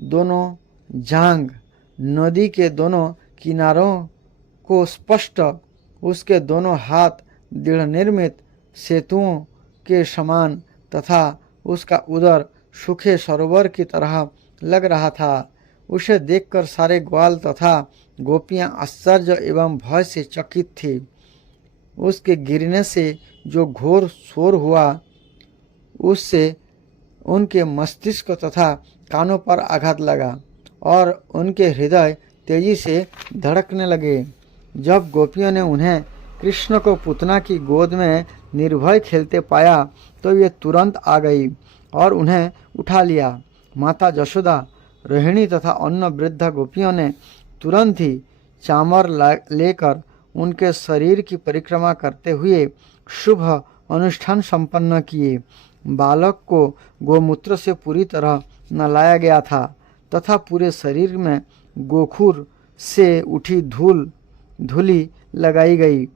दोनों जांघ नदी के दोनों किनारों को स्पष्ट, उसके दोनों हाथ दृढ़ निर्मित सेतुओं के समान तथा उसका उदर सूखे सरोवर की तरह लग रहा था। उसे देखकर सारे ग्वाल तथा गोपियां आश्चर्य एवं भय से चकित थी। उसके गिरने से जो घोर शोर हुआ उससे उनके मस्तिष्क तथा कानों पर आघात लगा और उनके हृदय तेजी से धड़कने लगे। जब गोपियों ने उन्हें कृष्ण को पूतना की गोद में निर्भय खेलते पाया तो ये तुरंत आ गई और उन्हें उठा लिया। माता यशोदा, रोहिणी तथा अन्य वृद्ध गोपियों ने तुरंत ही चामर लेकर उनके शरीर की परिक्रमा करते हुए शुभ अनुष्ठान संपन्न किए। बालक को गोमूत्र से पूरी तरह नहलाया गया था तथा पूरे शरीर में गोखूर से उठी धूली लगाई गई।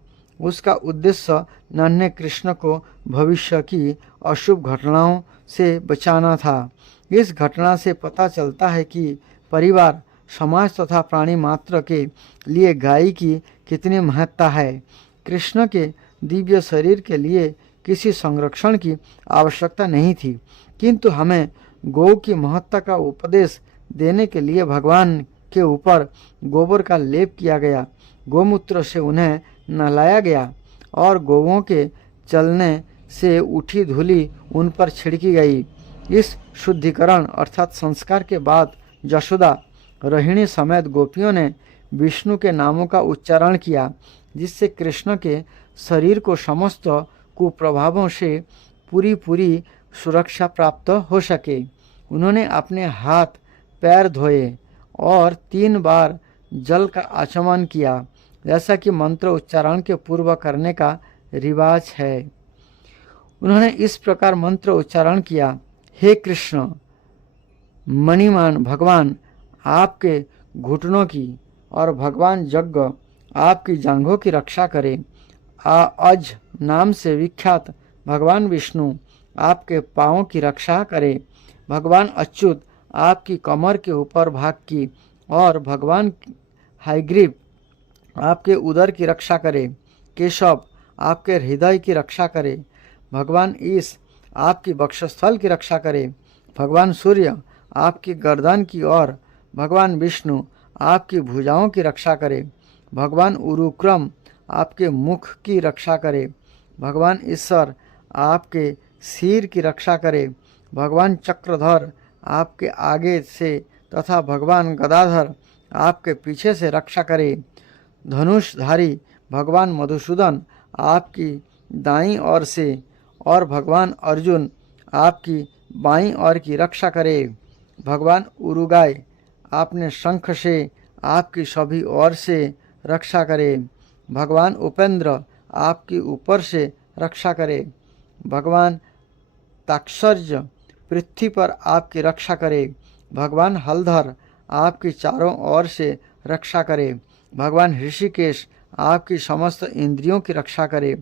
उसका उद्देश्य नन्हे कृष्ण को भविष्य की अशुभ घटनाओं से बचाना था। इस घटना से पता चलता है कि परिवार, समाज तथा प्राणी मात्र के लिए गाय की कितनी महत्ता है। कृष्ण के दिव्य शरीर के लिए किसी संरक्षण की आवश्यकता नहीं थी, किंतु हमें गौ की महत्ता का उपदेश देने के लिए भगवान के ऊपर गोबर का लेप किया गया। गोमूत्र से उन्हें नहलाया गया और गौओं के चलने से उठी धूली उन पर छिड़की गई। इस शुद्धिकरण अर्थात संस्कार के बाद यशोदा, रोहिणी समेत गोपियों ने विष्णु के नामों का उच्चारण किया, जिससे कृष्ण के शरीर को समस्त कुप्रभावों से पूरी सुरक्षा प्राप्त हो सके। उन्होंने अपने हाथ पैर धोए और 3 बार जल का आचमन किया, जैसा कि मंत्र उच्चारण के पूर्व करने का रिवाज है। उन्होंने इस प्रकार मंत्र उच्चारण किया, हे कृष्ण मणिमान भगवान आपके घुटनों की और भगवान यज्ञ आपकी जांघों की रक्षा करे। अज नाम से विख्यात भगवान विष्णु आपके पाँवों की रक्षा करे। भगवान अच्युत आपकी कमर के ऊपर भाग की और भगवान हयग्रीव आपके उदर की रक्षा करे। केशव आपके हृदय की रक्षा करे। भगवान ईश आपकी वक्षस्थल की रक्षा करे। भगवान सूर्य आपकी गर्दन की और भगवान विष्णु आपकी भुजाओं की रक्षा करे। भगवान उरुक्रम आपके मुख की रक्षा करे। भगवान ईश्वर आपके सिर की रक्षा करे। भगवान चक्रधर आपके आगे से तथा भगवान गदाधर आपके पीछे से रक्षा करे। धनुषधारी भगवान मधुसूदन आपकी दाईं ओर से और भगवान अर्जुन आपकी बाईं ओर की रक्षा करे। भगवान उरुगाय आपने शंख से आपकी सभी ओर से रक्षा करे। भगवान उपेंद्र आपकी ऊपर से रक्षा करे। भगवान ताक्षर्य पृथ्वी पर आपकी रक्षा करे। भगवान हलधर आपकी चारों ओर से रक्षा करे। भगवान ऋषिकेश आपकी समस्त इंद्रियों की रक्षा करे।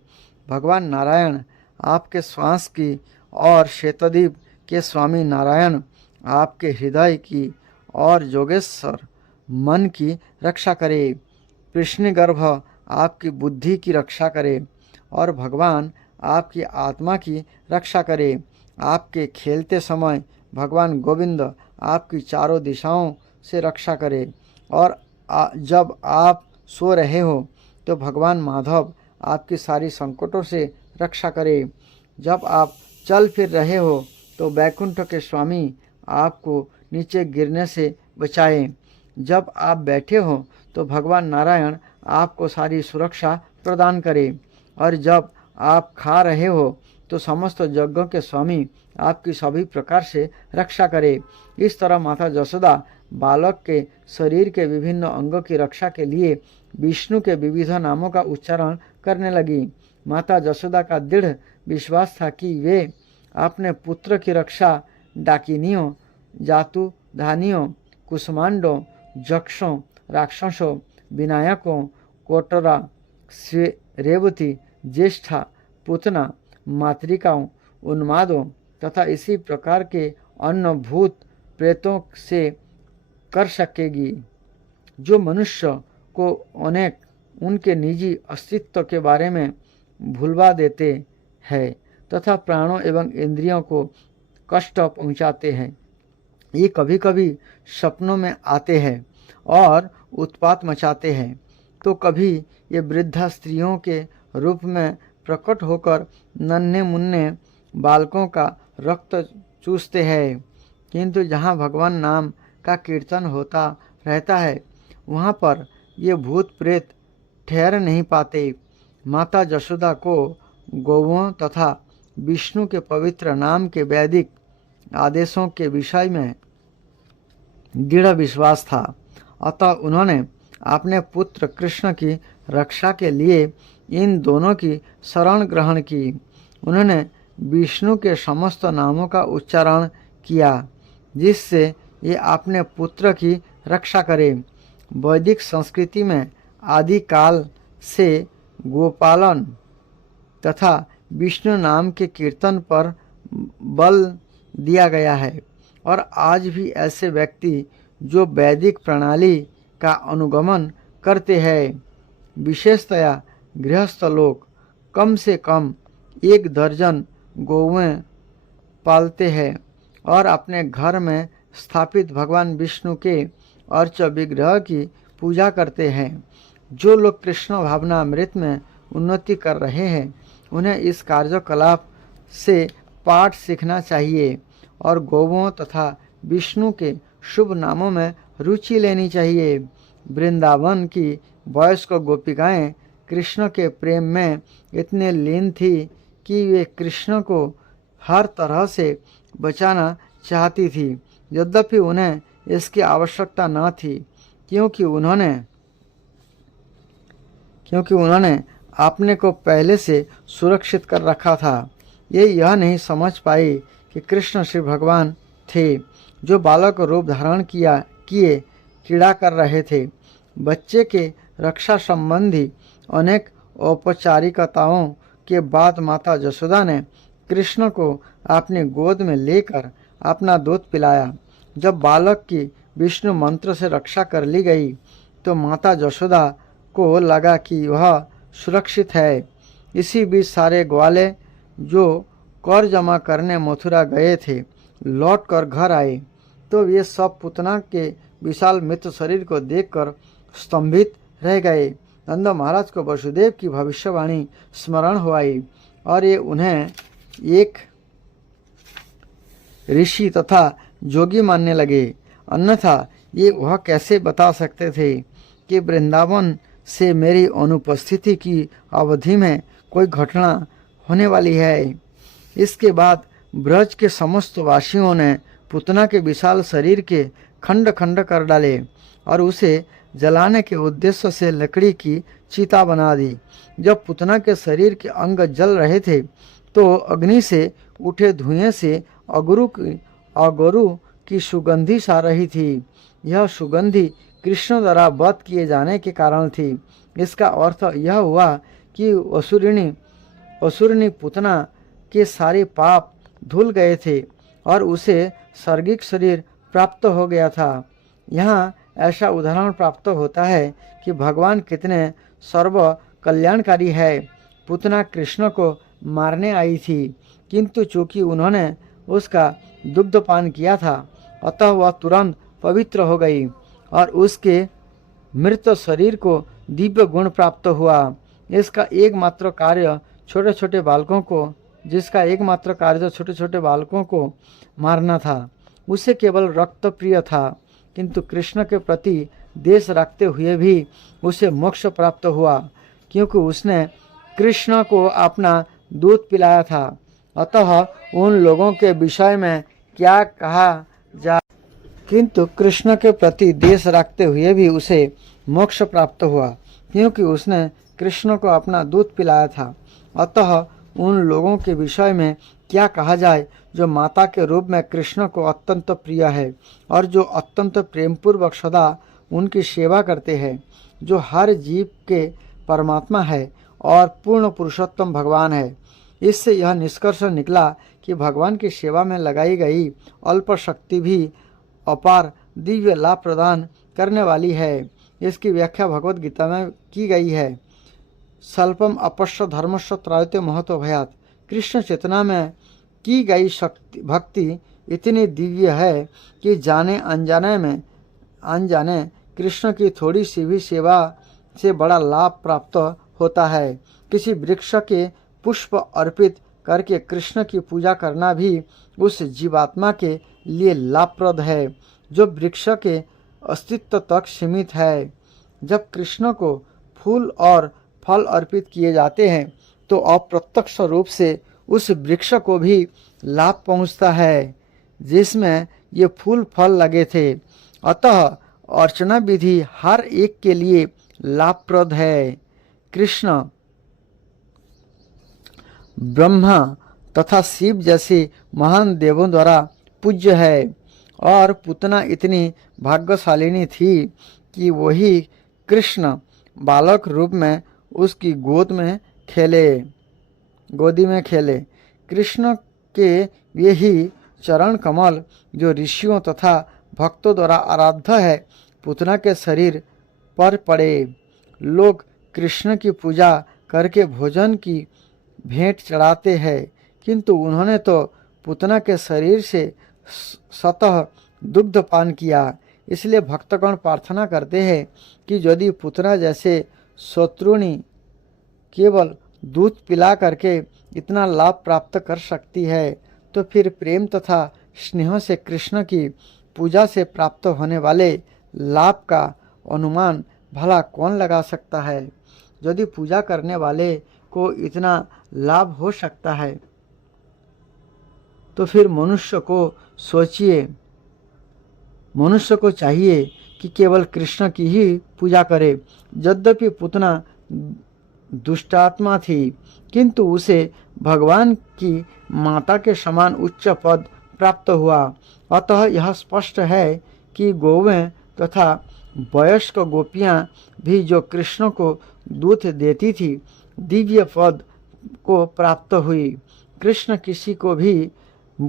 भगवान नारायण आपके श्वास की और श्वेतद्वीप के स्वामी नारायण आपके हृदय की और योगेश्वर मन की रक्षा करे। कृष्णगर्भ आपकी बुद्धि की रक्षा करे और भगवान आपकी आत्मा की रक्षा करे। आपके खेलते समय भगवान गोविंद आपकी चारों दिशाओं से रक्षा करे और जब आप सो रहे हो तो भगवान माधव आपकी सारी संकटों से रक्षा करे। जब आप चल फिर रहे हो तो बैकुंठ के स्वामी आपको नीचे गिरने से बचाएं। जब आप बैठे हो तो भगवान नारायण आपको सारी सुरक्षा प्रदान करें और जब आप खा रहे हो तो समस्त यज्ञों के स्वामी आपकी सभी प्रकार से रक्षा करे। इस तरह माता यशोदा बालक के शरीर के विभिन्न अंगों की रक्षा के लिए विष्णु के विविध नामों का उच्चारण करने लगी। माता यशोदा का दृढ़ विश्वास था कि वे अपने पुत्र की रक्षा डाकिनियों, जातुधानियों, कुसुमांडों, जक्षों, राक्षसों, विनायकों, कोटरा, रेवती, ज्येष्ठा, पुतना, मातृकाओं, उन्मादों तथा इसी प्रकार के अन्य भूत प्रेतों से कर सकेगी, जो मनुष्य को अनेक उनके निजी अस्तित्व के बारे में भुलवा देते हैं तथा प्राणों एवं इंद्रियों को कष्ट पहुंचाते हैं। ये कभी कभी सपनों में आते हैं और उत्पात मचाते हैं, तो कभी ये वृद्धा स्त्रियों के रूप में प्रकट होकर नन्हे मुन्ने बालकों का रक्त चूसते हैं। किंतु जहाँ भगवान नाम का कीर्तन होता रहता है, वहाँ पर ये भूत प्रेत ठहर नहीं पाते। माता जशोदा को गौओं तथा विष्णु के पवित्र नाम के वैदिक आदेशों के विषय में दृढ़ विश्वास था, अतः उन्होंने अपने पुत्र कृष्ण की रक्षा के लिए इन दोनों की शरण ग्रहण की। उन्होंने विष्णु के समस्त नामों का उच्चारण किया, जिससे ये अपने पुत्र की रक्षा करे। वैदिक संस्कृति में आदि काल से गोपालन तथा विष्णु नाम के कीर्तन पर बल दिया गया है, और आज भी ऐसे व्यक्ति जो वैदिक प्रणाली का अनुगमन करते हैं, विशेषतया गृहस्थ लोग, कम से कम 1 दर्जन गौएं पालते हैं और अपने घर में स्थापित भगवान विष्णु के अर्च विग्रह की पूजा करते हैं। जो लोग कृष्ण भावनामृत में उन्नति कर रहे हैं, उन्हें इस कार्यकलाप से पाठ सीखना चाहिए और गौओं तथा विष्णु के शुभ नामों में रुचि लेनी चाहिए। वृंदावन की वयस्क गोपिकाएं कृष्ण के प्रेम में इतने लीन थी कि वे कृष्ण को हर तरह से बचाना चाहती थी, यद्यपि उन्हें इसकी आवश्यकता न थी, क्योंकि उन्होंने अपने को पहले से सुरक्षित कर रखा था। ये यह नहीं समझ पाई कि कृष्ण श्री भगवान थे, जो बालक रूप धारण किए क्रीड़ा कर रहे थे। बच्चे के रक्षा संबंधी अनेक औपचारिकताओं के बाद माता जशोदा ने कृष्ण को अपनी गोद में लेकर अपना दूध पिलाया। जब बालक की विष्णु मंत्र से रक्षा कर ली गई, तो माता जशोदा को लगा कि वह सुरक्षित है। इसी बीच सारे ग्वाले जो कर जमा करने मथुरा गए थे, लौटकर घर आए, तो ये सब पुतना के विशाल मृत शरीर को देखकर स्तंभित रह गए। नंद महाराज को वसुदेव की भविष्यवाणी स्मरण हो आई और ये उन्हें एक ऋषि तथा जोगी मानने लगे, अन्यथा ये वह कैसे बता सकते थे कि वृंदावन से मेरी अनुपस्थिति की अवधि में कोई घटना होने वाली है। इसके बाद ब्रज के समस्त वासियों ने पुतना के विशाल शरीर के खंड खंड कर डाले और उसे जलाने के उद्देश्य से लकड़ी की चिता बना दी। जब पुतना के शरीर के अंग जल रहे थे, तो अग्नि से उठे धुएं से अगरु की सुगंधी सा रही थी। यह सुगंधी कृष्ण द्वारा वध किए जाने के कारण थी। इसका अर्थ यह हुआ कि असुरनी पुतना के सारे पाप धुल गए थे और उसे स्वर्गिक शरीर प्राप्त हो गया था। यहाँ ऐसा उदाहरण प्राप्त होता है कि भगवान कितने सर्व कल्याणकारी है। पुतना कृष्ण को मारने आई थी, किंतु चूंकि उन्होंने उसका दुग्धपान किया था, अतः वह तुरंत पवित्र हो गई और उसके मृत शरीर को दिव्य गुण प्राप्त हुआ। जिसका एकमात्र कार्य छोटे छोटे बालकों को मारना था। उसे केवल रक्त प्रिय था, किंतु कृष्ण के प्रति देश रखते हुए भी उसे मोक्ष प्राप्त हुआ, क्योंकि उसने कृष्ण को अपना दूध पिलाया था। अतः उन लोगों के विषय में क्या कहा जा, किंतु कृष्ण के प्रति देश रखते हुए भी उसे मोक्ष प्राप्त हुआ, क्योंकि उसने कृष्ण को अपना दूध पिलाया था। अतः उन लोगों के विषय में क्या कहा जाए जो माता के रूप में कृष्ण को अत्यंत प्रिय है और जो अत्यंत प्रेमपूर्वक सदा उनकी सेवा करते हैं, जो हर जीव के परमात्मा है और पूर्ण पुरुषोत्तम भगवान है। इससे यह निष्कर्ष निकला कि भगवान की सेवा में लगाई गई अल्प शक्ति भी अपार दिव्य लाभ प्रदान करने वाली है। इसकी व्याख्या भगवत गीता में की गई है। स्वल्पम अपश्य धर्मस्य त्रायते महतो भयात। कृष्ण चेतना में की गई शक्ति भक्ति इतनी दिव्य है कि जाने अनजाने कृष्ण की थोड़ी सी भी सेवा से बड़ा लाभ प्राप्त होता है। किसी वृक्ष के पुष्प अर्पित करके कृष्ण की पूजा करना भी उस जीवात्मा के लिए लाभप्रद है जो वृक्ष के अस्तित्व तक सीमित है। जब कृष्ण को फूल और फल अर्पित किए जाते हैं तो अप्रत्यक्ष रूप से उस वृक्ष को भी लाभ पहुंचता है जिसमें ये फूल फल लगे थे। अतः अर्चना विधि हर एक के लिए लाभप्रद है। कृष्ण ब्रह्मा तथा शिव जैसे महान देवों द्वारा पूज्य है और पूतना इतनी भाग्यशालिनी थी कि वही कृष्ण बालक रूप में उसकी गोदी में खेले। कृष्ण के यही चरण कमल जो ऋषियों तथा भक्तों द्वारा आराध्य है पूतना के शरीर पर पड़े। लोग कृष्ण की पूजा करके भोजन की भेंट चढ़ाते हैं, किंतु उन्होंने तो पूतना के शरीर से स्वतः दुग्ध पान किया। इसलिए भक्तगण प्रार्थना करते हैं कि यदि पूतना जैसे शत्रुणी केवल दूध पिला करके इतना लाभ प्राप्त कर सकती है तो फिर प्रेम तथा स्नेह से कृष्ण की पूजा से प्राप्त होने वाले लाभ का अनुमान भला कौन लगा सकता है। यदि पूजा करने वाले को इतना लाभ हो सकता है तो फिर मनुष्य को चाहिए कि केवल कृष्ण की ही पूजा करे। यद्यपि पूतना दुष्टात्मा थी, किंतु उसे भगवान की माता के समान उच्च पद प्राप्त हुआ। अतः यह स्पष्ट है कि गौवें तथा वयस्क गोपियां भी जो कृष्ण को दूध देती थी दिव्य पद को प्राप्त हुई। कृष्ण किसी को भी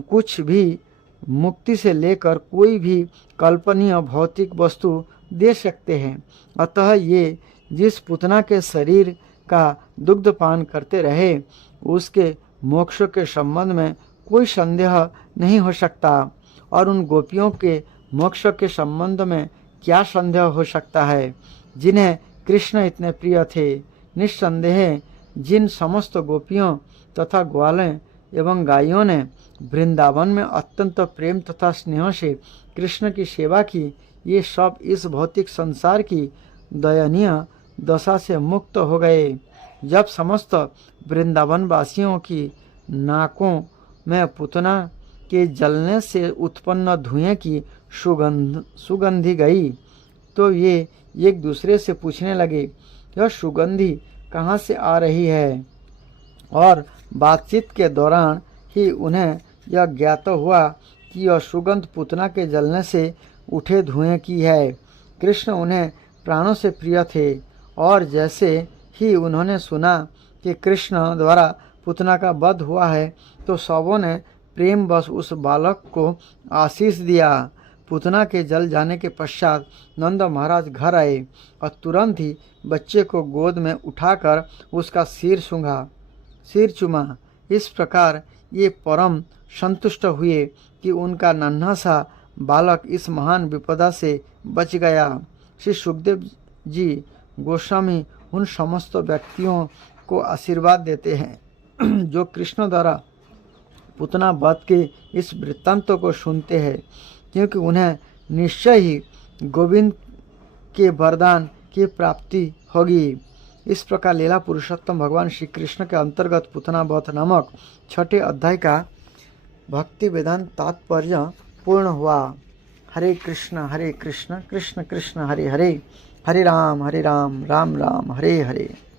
कुछ भी मुक्ति से लेकर कोई भी कल्पनीय भौतिक वस्तु दे सकते हैं। अतः ये जिस पूतना के शरीर का दुग्धपान करते रहे उसके मोक्ष के संबंध में कोई संदेह नहीं हो सकता, और उन गोपियों के मोक्ष के संबंध में क्या संदेह हो सकता है जिन्हें कृष्ण इतने प्रिय थे। निस्संदेह जिन समस्त गोपियों तथा ग्वालें एवं गायों ने वृंदावन में अत्यंत प्रेम तथा स्नेह से कृष्ण की सेवा की, ये सब इस भौतिक संसार की दयनीय दशा से मुक्त हो गए। जब समस्त वृंदावन वासियों की नाकों में पूतना के जलने से उत्पन्न धुएं की सुगंधी गई तो ये एक दूसरे से पूछने लगे, यह सुगंधी कहाँ से आ रही है? और बातचीत के दौरान ही उन्हें यह ज्ञात हुआ कि यह सुगंध पूतना के जलने से उठे धुएं की है। कृष्ण उन्हें प्राणों से प्रिय थे, और जैसे ही उन्होंने सुना कि कृष्ण द्वारा पूतना का वध हुआ है तो सबों ने प्रेम बस उस बालक को आशीष दिया। पूतना के जल जाने के पश्चात नंद महाराज घर आए और तुरंत ही बच्चे को गोद में उठाकर उसका सिर चूमा। इस प्रकार ये परम संतुष्ट हुए कि उनका नन्हा सा बालक इस महान विपदा से बच गया। श्री सुखदेव जी गोस्वामी उन समस्त व्यक्तियों को आशीर्वाद देते हैं जो कृष्ण द्वारा पूतना वध के इस वृत्तांत को सुनते हैं, क्योंकि उन्हें निश्चय ही गोविंद के वरदान की प्राप्ति होगी। इस प्रकार लीला पुरुषोत्तम भगवान श्री कृष्ण के अंतर्गत पूतना वध नामक 6ठे अध्याय का भक्ति वेदांत तात्पर्य पूर्ण हुआ। हरे कृष्ण कृष्ण कृष्ण हरे हरे, हरे राम राम राम हरे हरे।